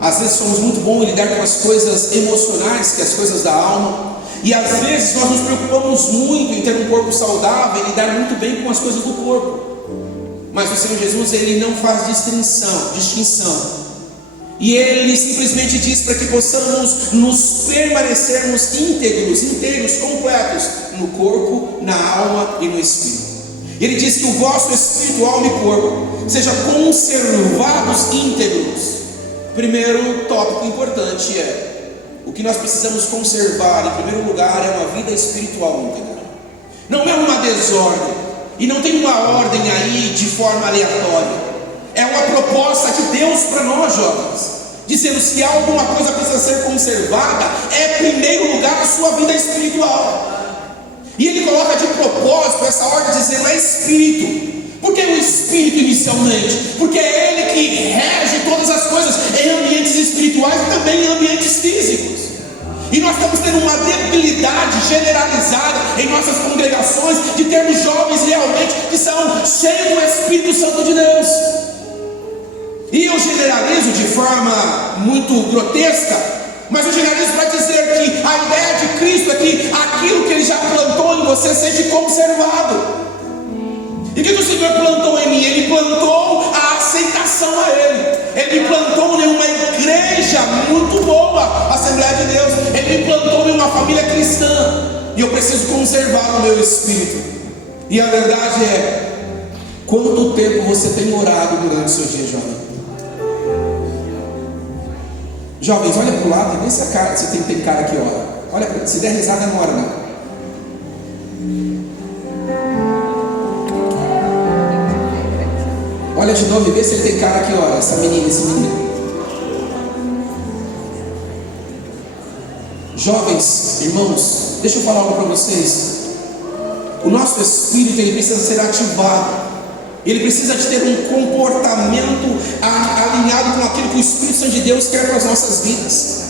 Às vezes somos muito bons em lidar com as coisas emocionais, que é as coisas da alma. E às vezes nós nos preocupamos muito em ter um corpo saudável, em lidar muito bem com as coisas do corpo. Mas o Senhor Jesus, ele não faz distinção. E ele simplesmente diz para que possamos nos permanecermos inteiros, completos, no corpo, na alma e no espírito. Ele diz que o vosso espírito, alma e corpo sejam conservados íntegros. Primeiro tópico importante é: o que nós precisamos conservar em primeiro lugar é uma vida espiritual íntegra. Não é uma desordem, e não tem uma ordem aí de forma aleatória. É uma proposta de Deus para nós, jovens, dizendo: se alguma coisa precisa ser conservada, é em primeiro lugar a sua vida espiritual. E ele coloca de propósito essa ordem dizendo: é espírito. Por que o espírito inicialmente? Porque é ele que rege todas as coisas em ambientes espirituais e também em ambientes físicos. E nós estamos tendo uma debilidade generalizada em nossas congregações de termos jovens realmente que são cheios do Espírito Santo de Deus. E eu generalizo de forma muito grotesca, mas eu generalizo para dizer que a ideia de Cristo é que aquilo que Ele já plantou em você seja conservado. E o que o Senhor plantou em mim? Ele plantou a aceitação a Ele. Ele me plantou em uma igreja muito boa, Assembleia de Deus. Ele me plantou em uma família cristã. E eu preciso conservar o meu espírito. E a verdade é: quanto tempo você tem orado durante o seu dia, jovem? Jovens, olha para o lado e vê se a cara, se tem cara que ora. Olha, se der risada, não ora não. Olha de novo e vê se ele tem cara que ora, essa menina, esse menino. Jovens, irmãos, deixa eu falar algo para vocês. O nosso espírito, ele precisa ser ativado. Ele precisa de ter um comportamento alinhado com aquilo que o Espírito Santo de Deus quer para as nossas vidas.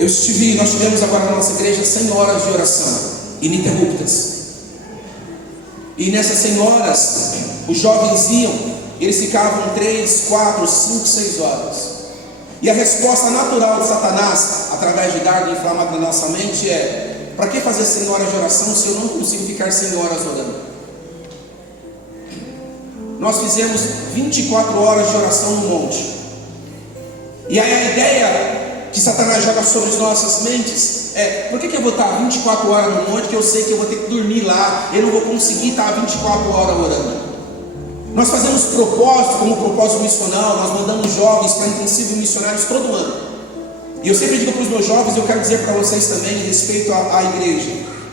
Nós tivemos agora na nossa igreja 100 horas de oração ininterruptas. E nessas 100 horas, os jovens iam, eles ficavam 3, 4, 5, 6 horas. E a resposta natural de Satanás, através de dardo inflamado na nossa mente, é: para que fazer 100 horas de oração se eu não consigo ficar 100 horas orando? Nós fizemos 24 horas de oração no monte. E aí a ideia que Satanás joga sobre as nossas mentes é: por que eu vou estar 24 horas no monte, que eu sei que eu vou ter que dormir lá, eu não vou conseguir estar 24 horas orando? Nós fazemos propósito, como propósito missional, nós mandamos jovens para intensivos missionários todo ano. E eu sempre digo para os meus jovens, eu quero dizer para vocês também, em respeito à igreja,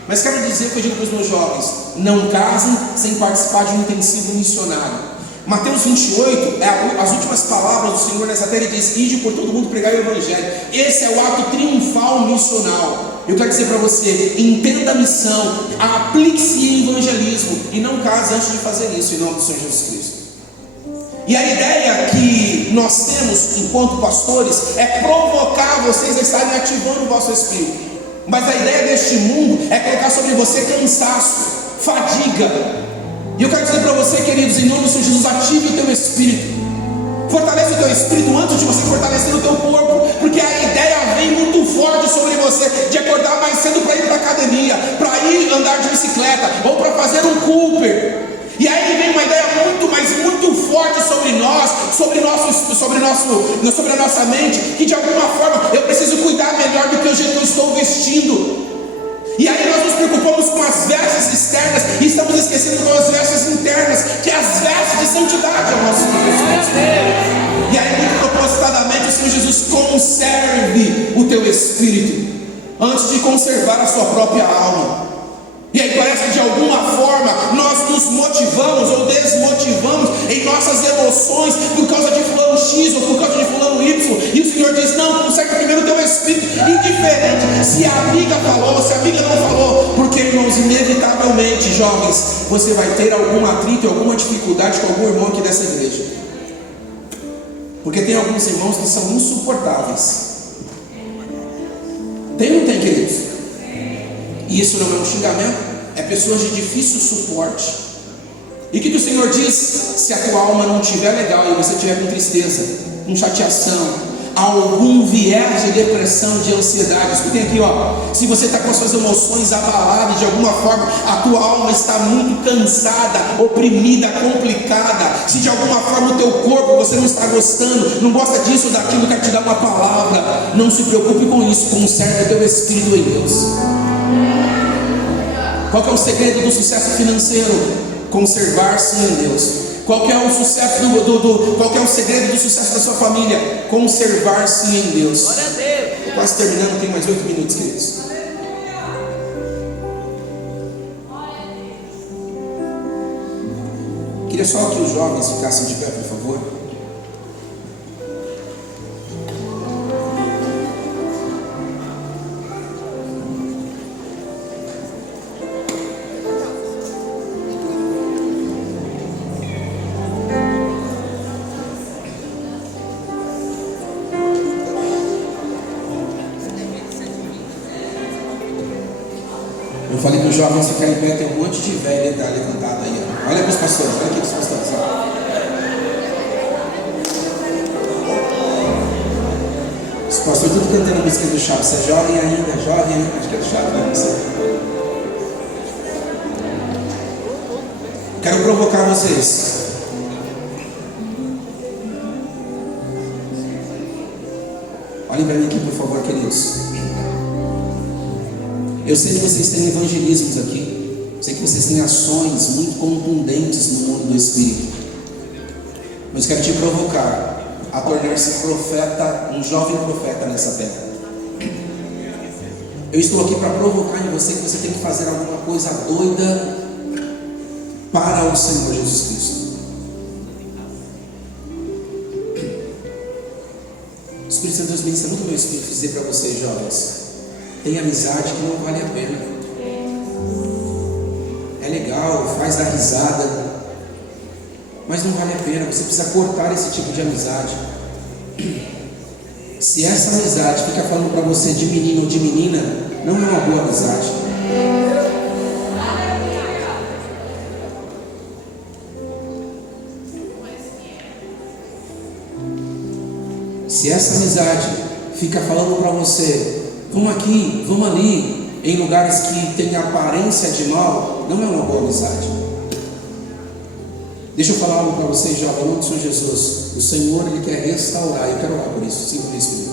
mas quero dizer que eu digo para os meus jovens: não casem sem participar de um intensivo missionário. Mateus 28, as últimas palavras do Senhor nessa terra, ele diz: ide por todo mundo pregar o Evangelho. Esse é o ato triunfal missional. Eu quero dizer para você: entenda a missão, aplique-se em evangelismo e não case antes de fazer isso, em nome do Senhor Jesus Cristo. E a ideia que nós temos enquanto pastores é provocar vocês a estarem ativando o vosso espírito. Mas a ideia deste mundo é colocar sobre você cansaço, fadiga. E eu quero dizer para você, queridos, em nome do Senhor Jesus, ative o teu espírito. Fortalece o teu espírito antes de você fortalecer o teu corpo, porque a ideia vem muito forte sobre você de acordar mais cedo para ir para a academia, para ir andar de bicicleta ou para fazer um Cooper. E aí vem uma ideia muito, mas muito forte sobre nós, sobre a nossa mente, que de alguma forma eu preciso cuidar melhor do que o jeito que eu estou vestindo. E aí nós nos preocupamos com as vestes externas e estamos esquecendo das vestes internas, que é as vestes de santidade ao nosso Deus. E aí muito propositadamente o Senhor Jesus: conserve o teu espírito antes de conservar a sua própria alma. E aí parece que de alguma forma nós nos motivamos ou desmotivamos em nossas emoções por causa de fulano X ou por causa de fulano Y. E o Senhor diz: não, conserve primeiro o teu espírito, indiferente se a amiga falou, se a amiga não falou. Porque, irmãos, inevitavelmente, jovens, você vai ter algum atrito e alguma dificuldade com algum irmão aqui dessa igreja. Porque tem alguns irmãos que são insuportáveis. Tem ou não tem, queridos? E isso não é um xingamento, é pessoas de difícil suporte. E o que o Senhor diz? Se a tua alma não estiver legal e você estiver com tristeza, com chateação, algum viés de depressão, de ansiedade, escutem aqui, se você está com as suas emoções abaladas, de alguma forma a tua alma está muito cansada, oprimida, complicada, se de alguma forma o teu corpo você não está gostando, não gosta disso ou daquilo, quer te dar uma palavra, não se preocupe com isso, conserve o teu espírito em Deus. Qual que é o segredo do sucesso financeiro? Conservar-se em Deus. Qual que é o sucesso qual que é o segredo do sucesso da sua família? Conservar-se em Deus. Glória a Deus. Estou quase terminando, tem mais 8 minutos, queridos. Queria só que os jovens ficassem de pé, por favor. Eu falei que os jovens ficarem em pé, tem um monte de velho levantado aí. Olha para os pastores, olha aqui para os pastores. Os pastores tudo cantando a música do Chaves. Você é jovem ainda, acho que é do Chaves, não sei. Quero provocar vocês. Olhem para mim aqui, por favor, queridos. Eu sei que vocês têm evangelismos aqui, eu sei que vocês têm ações muito contundentes no mundo do Espírito, mas quero te provocar a tornar-se profeta, um jovem profeta nessa terra. Eu estou aqui para provocar em você que você tem que fazer alguma coisa doida para o Senhor Jesus Cristo. O Espírito Santo Deus ministra muito meu espírito dizer para vocês, jovens: tem amizade que não vale a pena. É legal, faz dar risada, mas não vale a pena. Você precisa cortar esse tipo de amizade. Se essa amizade fica falando para você de menino ou de menina, não é uma boa amizade. Se essa amizade fica falando para você: vamos aqui, vamos ali, em lugares que têm aparência de mal, não é uma boa amizade. Deixa eu falar algo para vocês, jovem, em nome do Senhor Jesus. O Senhor, Ele quer restaurar, eu quero orar por isso, sim, por isso.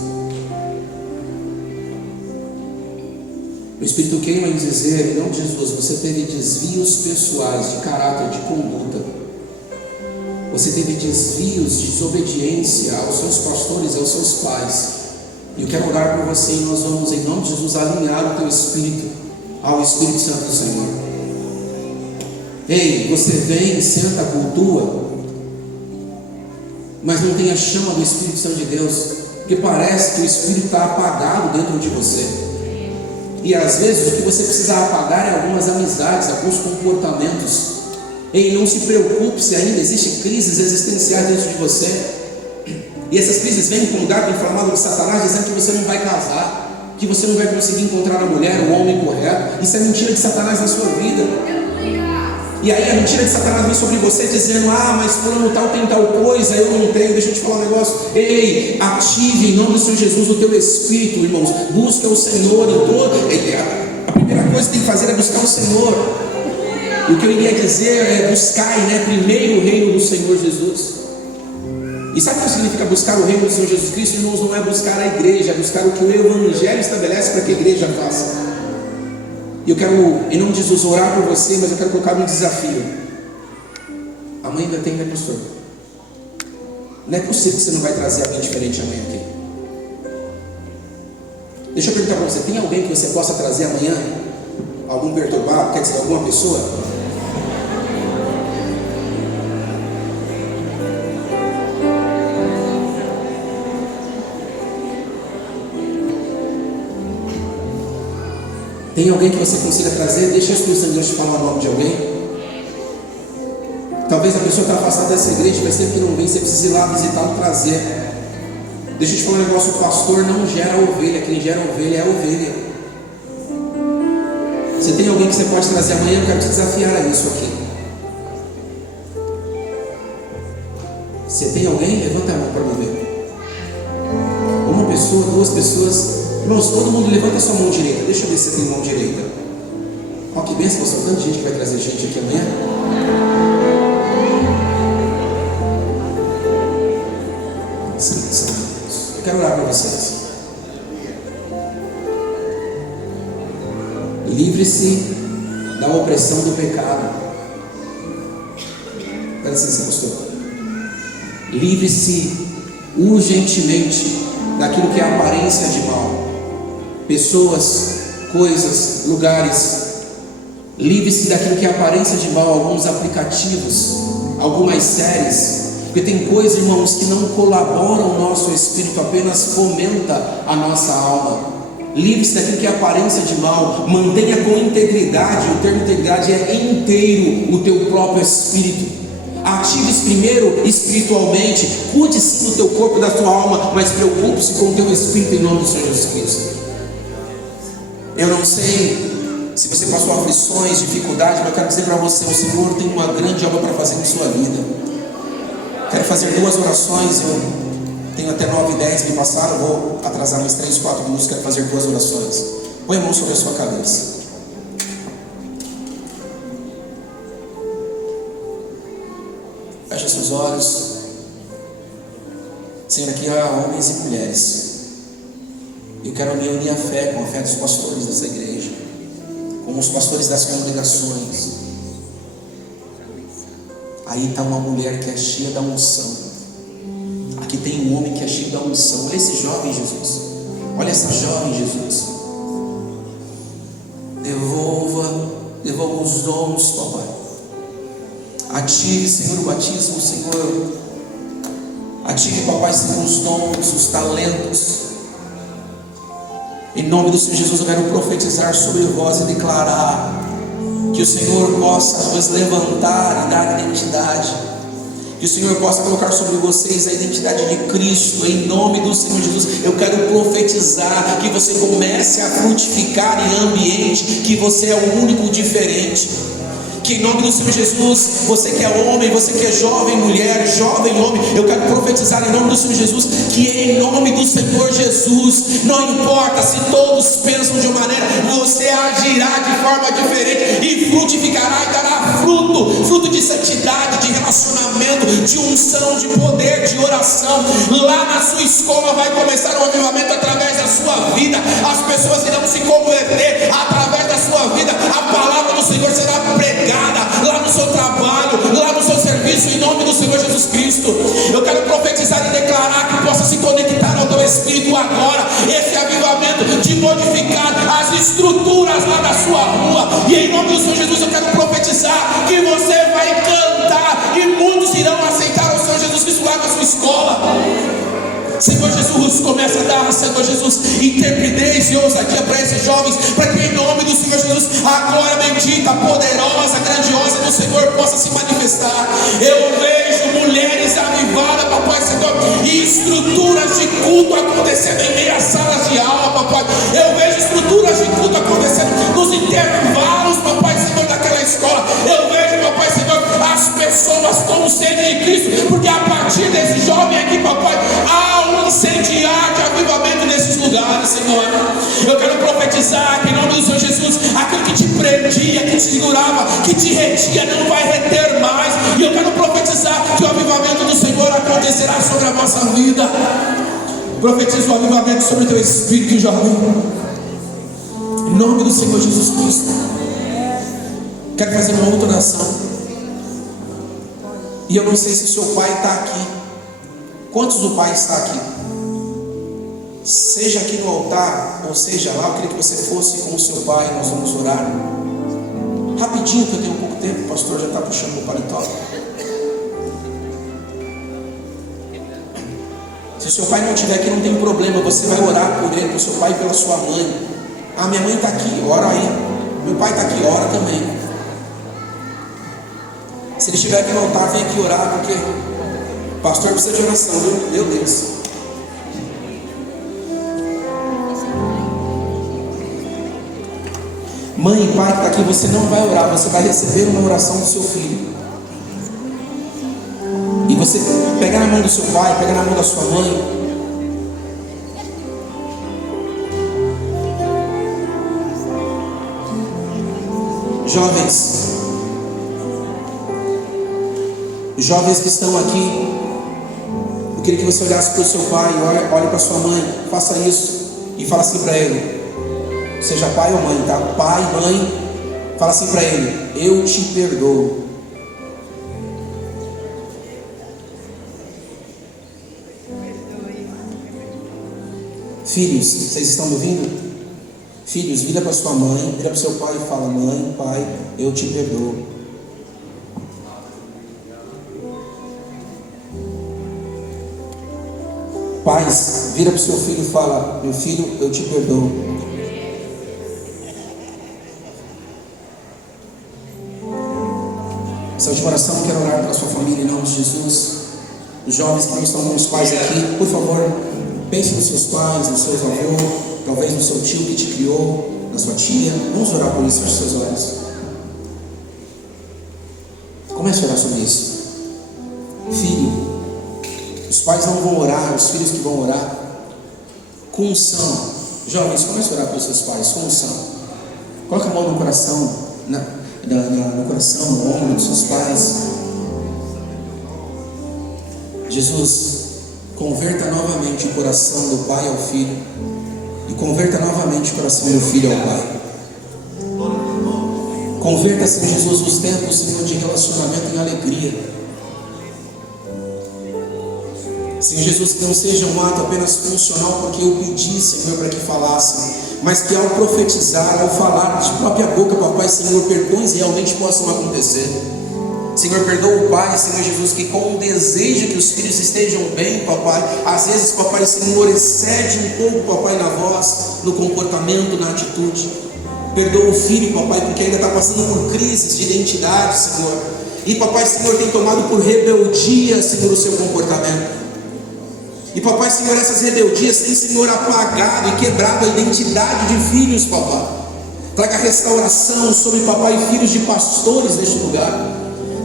O Espírito queima em dizer, em nome de Jesus, você teve desvios pessoais de caráter, de conduta. Você teve desvios de desobediência aos seus pastores e aos seus pais. E eu quero orar por você e nós vamos, em nome de Jesus, alinhar o teu espírito ao Espírito Santo do Senhor. Ei, você vem, senta, cultua, mas não tem a chama do Espírito Santo de Deus, porque parece que o Espírito está apagado dentro de você. E às vezes o que você precisa apagar é algumas amizades, alguns comportamentos. Ei, não se preocupe se ainda existem crises existenciais dentro de você. E essas crises vêm com um dardo inflamado de Satanás, dizendo que você não vai casar, que você não vai conseguir encontrar a mulher, o homem correto. Isso é mentira de Satanás na sua vida. E aí a mentira de Satanás vem sobre você dizendo: ah, mas fulano tal tem tal coisa, eu não tenho. Deixa eu te falar um negócio. Ei, ative em nome do Senhor Jesus o teu espírito, irmãos. Busca o Senhor em todo. A primeira coisa que tem que fazer é buscar o Senhor. E o que eu iria dizer é: buscar, né, primeiro o reino do Senhor Jesus. E sabe o que significa buscar o reino do Senhor Jesus Cristo, irmãos? Não é buscar a igreja, é buscar o que o Evangelho estabelece para que a igreja faça. E eu quero, em nome de Jesus, orar por você, mas eu quero colocar um desafio. Amanhã ainda tem, né, pastor? Não é possível que você não vai trazer alguém diferente amanhã aqui. Deixa eu perguntar para você: tem alguém que você possa trazer amanhã? Algum perturbado, quer dizer, alguma pessoa? Tem alguém que você consiga trazer? Deixa o Espírito Santo de Deus te falar o nome de alguém. Talvez a pessoa está afastada dessa igreja, mas sempre que não vem, você precisa ir lá visitá-lo, trazer. Deixa eu te falar um negócio: o pastor não gera ovelha, quem gera ovelha é a ovelha. Você tem alguém que você pode trazer amanhã? Eu quero te desafiar a isso aqui. Você tem alguém? Levanta a mão para eu ver. Uma pessoa, duas pessoas. Irmãos, todo mundo levanta a sua mão direita. Deixa eu ver se você tem mão direita. Olha que bênção, pastor. Tanta gente que vai trazer gente aqui amanhã. Eu quero orar para vocês. Livre-se da opressão do pecado. Dá licença, pastor. Livre-se urgentemente daquilo que é aparência de mal. Pessoas, coisas, lugares. Livre-se daquilo que é aparência de mal. Alguns aplicativos, algumas séries. Porque tem coisas, irmãos, que não colaboram o nosso espírito, apenas fomenta a nossa alma. Livre-se daquilo que é aparência de mal. Mantenha com integridade. O termo integridade é inteiro o teu próprio espírito. Ative-se primeiro espiritualmente. Cuide-se do teu corpo e da tua alma, mas preocupe-se com o teu espírito em nome do Senhor Jesus Cristo. Eu não sei se você passou aflições, dificuldades, mas eu quero dizer para você: o Senhor tem uma grande obra para fazer em sua vida. Quero fazer 2 orações. Eu tenho até 9h10, me passaram. Vou atrasar mais 3, 4 minutos. Quero fazer 2 orações. Põe a mão sobre a sua cabeça. Feche seus olhos. Senhor, aqui há homens e mulheres. Eu quero me unir à fé, com a fé dos pastores dessa igreja, com os pastores das congregações. Aí está uma mulher que é cheia da unção. Aqui tem um homem que é cheio da unção. Olha esse jovem, Jesus. Olha essa jovem, Jesus. Devolva os dons, papai. Ative, Senhor, o batismo, Senhor. Ative, papai, Senhor, os dons, os talentos. Em nome do Senhor Jesus, eu quero profetizar sobre vós e declarar que o Senhor possa vos levantar e dar identidade. Que o Senhor possa colocar sobre vocês a identidade de Cristo. Em nome do Senhor Jesus, eu quero profetizar que você comece a frutificar em ambiente que você é o único diferente. Que em nome do Senhor Jesus, você que é homem, você que é jovem mulher, jovem homem, eu quero profetizar em nome do Senhor Jesus, que em nome do Senhor Jesus, não importa se todos pensam de uma maneira, você agirá de forma diferente e frutificará e dará fruto de santidade, de relacionamento, de unção, de poder, de oração. Lá na sua escola vai começar um avivamento através da sua vida. As pessoas irão se converter através da sua vida. A palavra do Senhor será pregada lá no seu trabalho, lá no seu serviço, em nome do Senhor Jesus Cristo. Eu quero profetizar e declarar que possa se conectar ao teu espírito agora, modificar as estruturas lá da sua rua. E em nome do Senhor Jesus eu quero profetizar que você vai cantar e muitos irão aceitar o Senhor Jesus Cristo lá na sua escola. Senhor Jesus, começa a dar, Senhor Jesus, intrepidez e ousadia para esses jovens, para que em nome do Senhor Jesus a glória bendita, poderosa, grandiosa do Senhor possa se manifestar. Eu vejo mulheres avivadas, papai Senhor, e estruturas de culto acontecendo em meio às salas de aula, papai. Eu vejo estruturas de culto acontecendo nos intervalos, papai Senhor, daquela escola. Eu vejo, papai Senhor, as pessoas com sede de Cristo, porque a partir desse jovem aqui, papai, há um incendiar de avivamento nesses lugares, Senhor. Eu quero profetizar que em nome do Senhor Jesus, aquilo que te prendia, que te segurava, que te retia, não vai reter mais. E eu quero profetizar que o avivamento do Senhor acontecerá sobre a nossa vida. Profetizo o avivamento sobre o teu espírito, jovem, em nome do Senhor Jesus Cristo. Quero fazer uma outra oração. E eu não sei se o seu pai está aqui. Quantos do pai está aqui? Seja aqui no altar, ou seja lá, eu queria que você fosse com o seu pai. Nós vamos orar rapidinho, que eu tenho pouco tempo. O pastor já está puxando o paletó. Se o seu pai não estiver aqui, não tem problema. Você vai orar por ele, pelo seu pai e pela sua mãe. Ah, minha mãe está aqui, ora aí. Meu pai está aqui, ora também. Se ele estiver aqui no altar, vem aqui orar, porque o pastor precisa de oração, viu? Meu Deus. Mãe e pai que está aqui, você não vai orar, você vai receber uma oração do seu filho. E você pega na mão do seu pai, pega na mão da sua mãe. Jovens que estão aqui, eu queria que você olhasse para o seu pai, olhe para sua mãe, faça isso e fala assim para ele, seja pai ou mãe, tá? Pai, mãe, fala assim para ele: eu te perdoo. Filhos, vocês estão me ouvindo? Filhos, vira para sua mãe, vira para o seu pai e fala: mãe, pai, eu te perdoo. Pais, vira para o seu filho e fala: meu filho, eu te perdoo. Essa última oração eu quero orar pela sua família em nome de Jesus. Os jovens que não estão com os pais aqui, por favor, pense nos seus pais, nos seus avós, talvez no seu tio que te criou, na sua tia. Vamos orar por isso, feche seus olhos. Comece a orar sobre isso. Filho, os pais não vão orar, os filhos que vão orar com unção. Jovens, comece a orar pelos seus pais com unção. Coloque a mão no coração, no coração, no ombro dos seus pais. Jesus, converta novamente o coração do pai ao filho, e converta novamente o coração do filho ao pai. Converta, Senhor Jesus, os tempos, Senhor, de relacionamento em alegria. Senhor Jesus, que não seja um ato apenas funcional porque eu pedi, Senhor, para que falasse, mas que ao profetizar, ao falar de própria boca, papai, Senhor, perdões realmente possam acontecer. Senhor, perdoa o pai, Senhor Jesus, que com o desejo que os filhos estejam bem, papai, às vezes, papai, Senhor, excede um pouco, papai, na voz, no comportamento, na atitude. Perdoa o filho, papai, porque ainda está passando por crises de identidade, Senhor, e papai, Senhor, tem tomado por rebeldia, Senhor, o seu comportamento. E papai, Senhor, essas rebeldias têm, Senhor, apagado e quebrado a identidade de filhos, papai. Traga restauração sobre, papai, filhos de pastores neste lugar.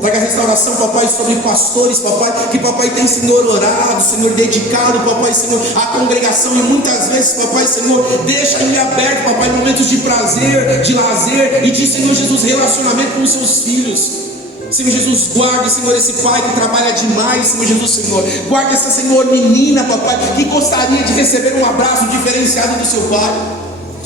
Traga restauração, papai, sobre pastores, papai, que papai tem, Senhor, orado, Senhor, dedicado, papai, Senhor, à congregação, e muitas vezes, papai, Senhor, deixa em aberto, papai, momentos de prazer, de lazer e de, Senhor Jesus, relacionamento com os seus filhos. Senhor Jesus, guarde, Senhor, esse pai que trabalha demais, Senhor Jesus, Senhor, guarde essa, Senhor, menina, papai, que gostaria de receber um abraço diferenciado do seu pai.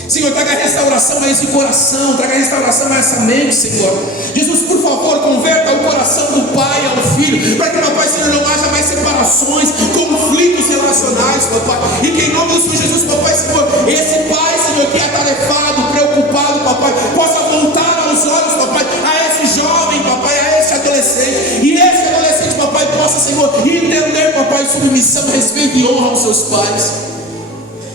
Senhor, traga restauração a esse coração, traga restauração a essa mente, Senhor. Jesus, por favor, converta o coração do pai ao filho, para que, papai, Senhor, não haja mais separações, conflitos relacionais, papai, e que em nome do Senhor Jesus, papai, Senhor, esse pai, Senhor Senhor, que é atarefado, preocupado, papai, possa voltar aos olhos, papai, a esse jovem, papai, a esse adolescente, e esse adolescente, papai, possa, Senhor, entender, papai, submissão, respeito e honra aos seus pais.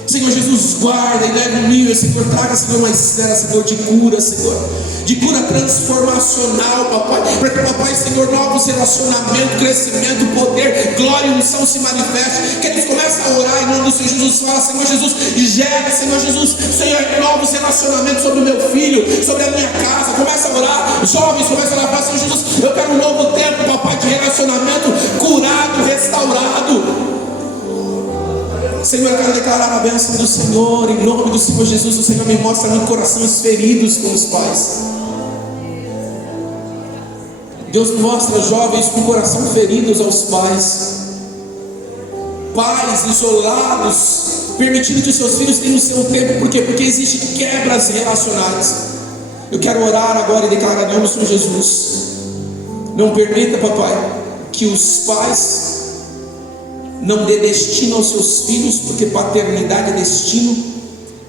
Senhor Jesus, guarda e leve o nível, Senhor, traga, Senhor, uma esfera, Senhor, de cura, Senhor, de cura transformacional, papai, para que, papai, Senhor, novos relacionamentos, crescimento, poder, glória e unção se manifeste, que eles comecem a orar em nome do Senhor Jesus, fala, Senhor Jesus, e gera, Senhor Jesus, Senhor, novos relacionamentos sobre o meu filho, sobre a minha casa, começa a orar, jovens, começa a orar, fala, Senhor Jesus, eu quero um novo tempo, papai, de relacionamento curado, restaurado. Senhor, eu quero declarar a bênção do Senhor, em nome do Senhor Jesus. O Senhor me mostra em corações feridos com os pais. Deus me mostra jovens com o coração feridos aos pais, pais isolados, permitindo que os seus filhos tenham o seu tempo. Por quê? Porque existem quebras relacionais. Eu quero orar agora e declarar em nome do Senhor Jesus. Não permita, papai, que os pais não dê destino aos seus filhos, porque paternidade é destino.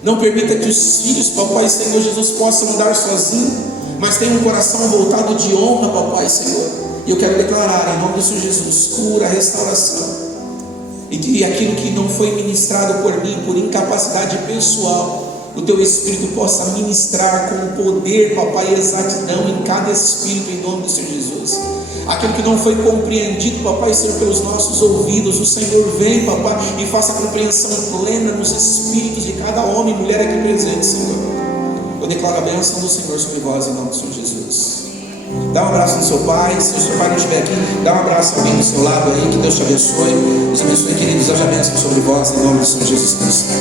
Não permita que os filhos, papai, Senhor Jesus, possam andar sozinhos, mas tenham um coração voltado de honra, papai, Senhor. E eu quero declarar em nome do Senhor Jesus, cura, restauração, e que aquilo que não foi ministrado por mim, por incapacidade pessoal, o teu Espírito possa ministrar com poder, papai, e exatidão em cada espírito, em nome do Senhor Jesus. Aquilo que não foi compreendido, papai, Senhor, pelos nossos ouvidos, o Senhor vem, papai, e faça a compreensão plena nos espíritos de cada homem e mulher aqui presente, Senhor. Eu declaro a bênção do Senhor sobre vós, em nome do Senhor Jesus. Dá um abraço no seu pai. Se o seu pai não estiver aqui, dá um abraço a alguém do seu lado aí. Que Deus te abençoe. Deus abençoe, queridos. Haja bênção sobre vós, em nome do Senhor Jesus Cristo.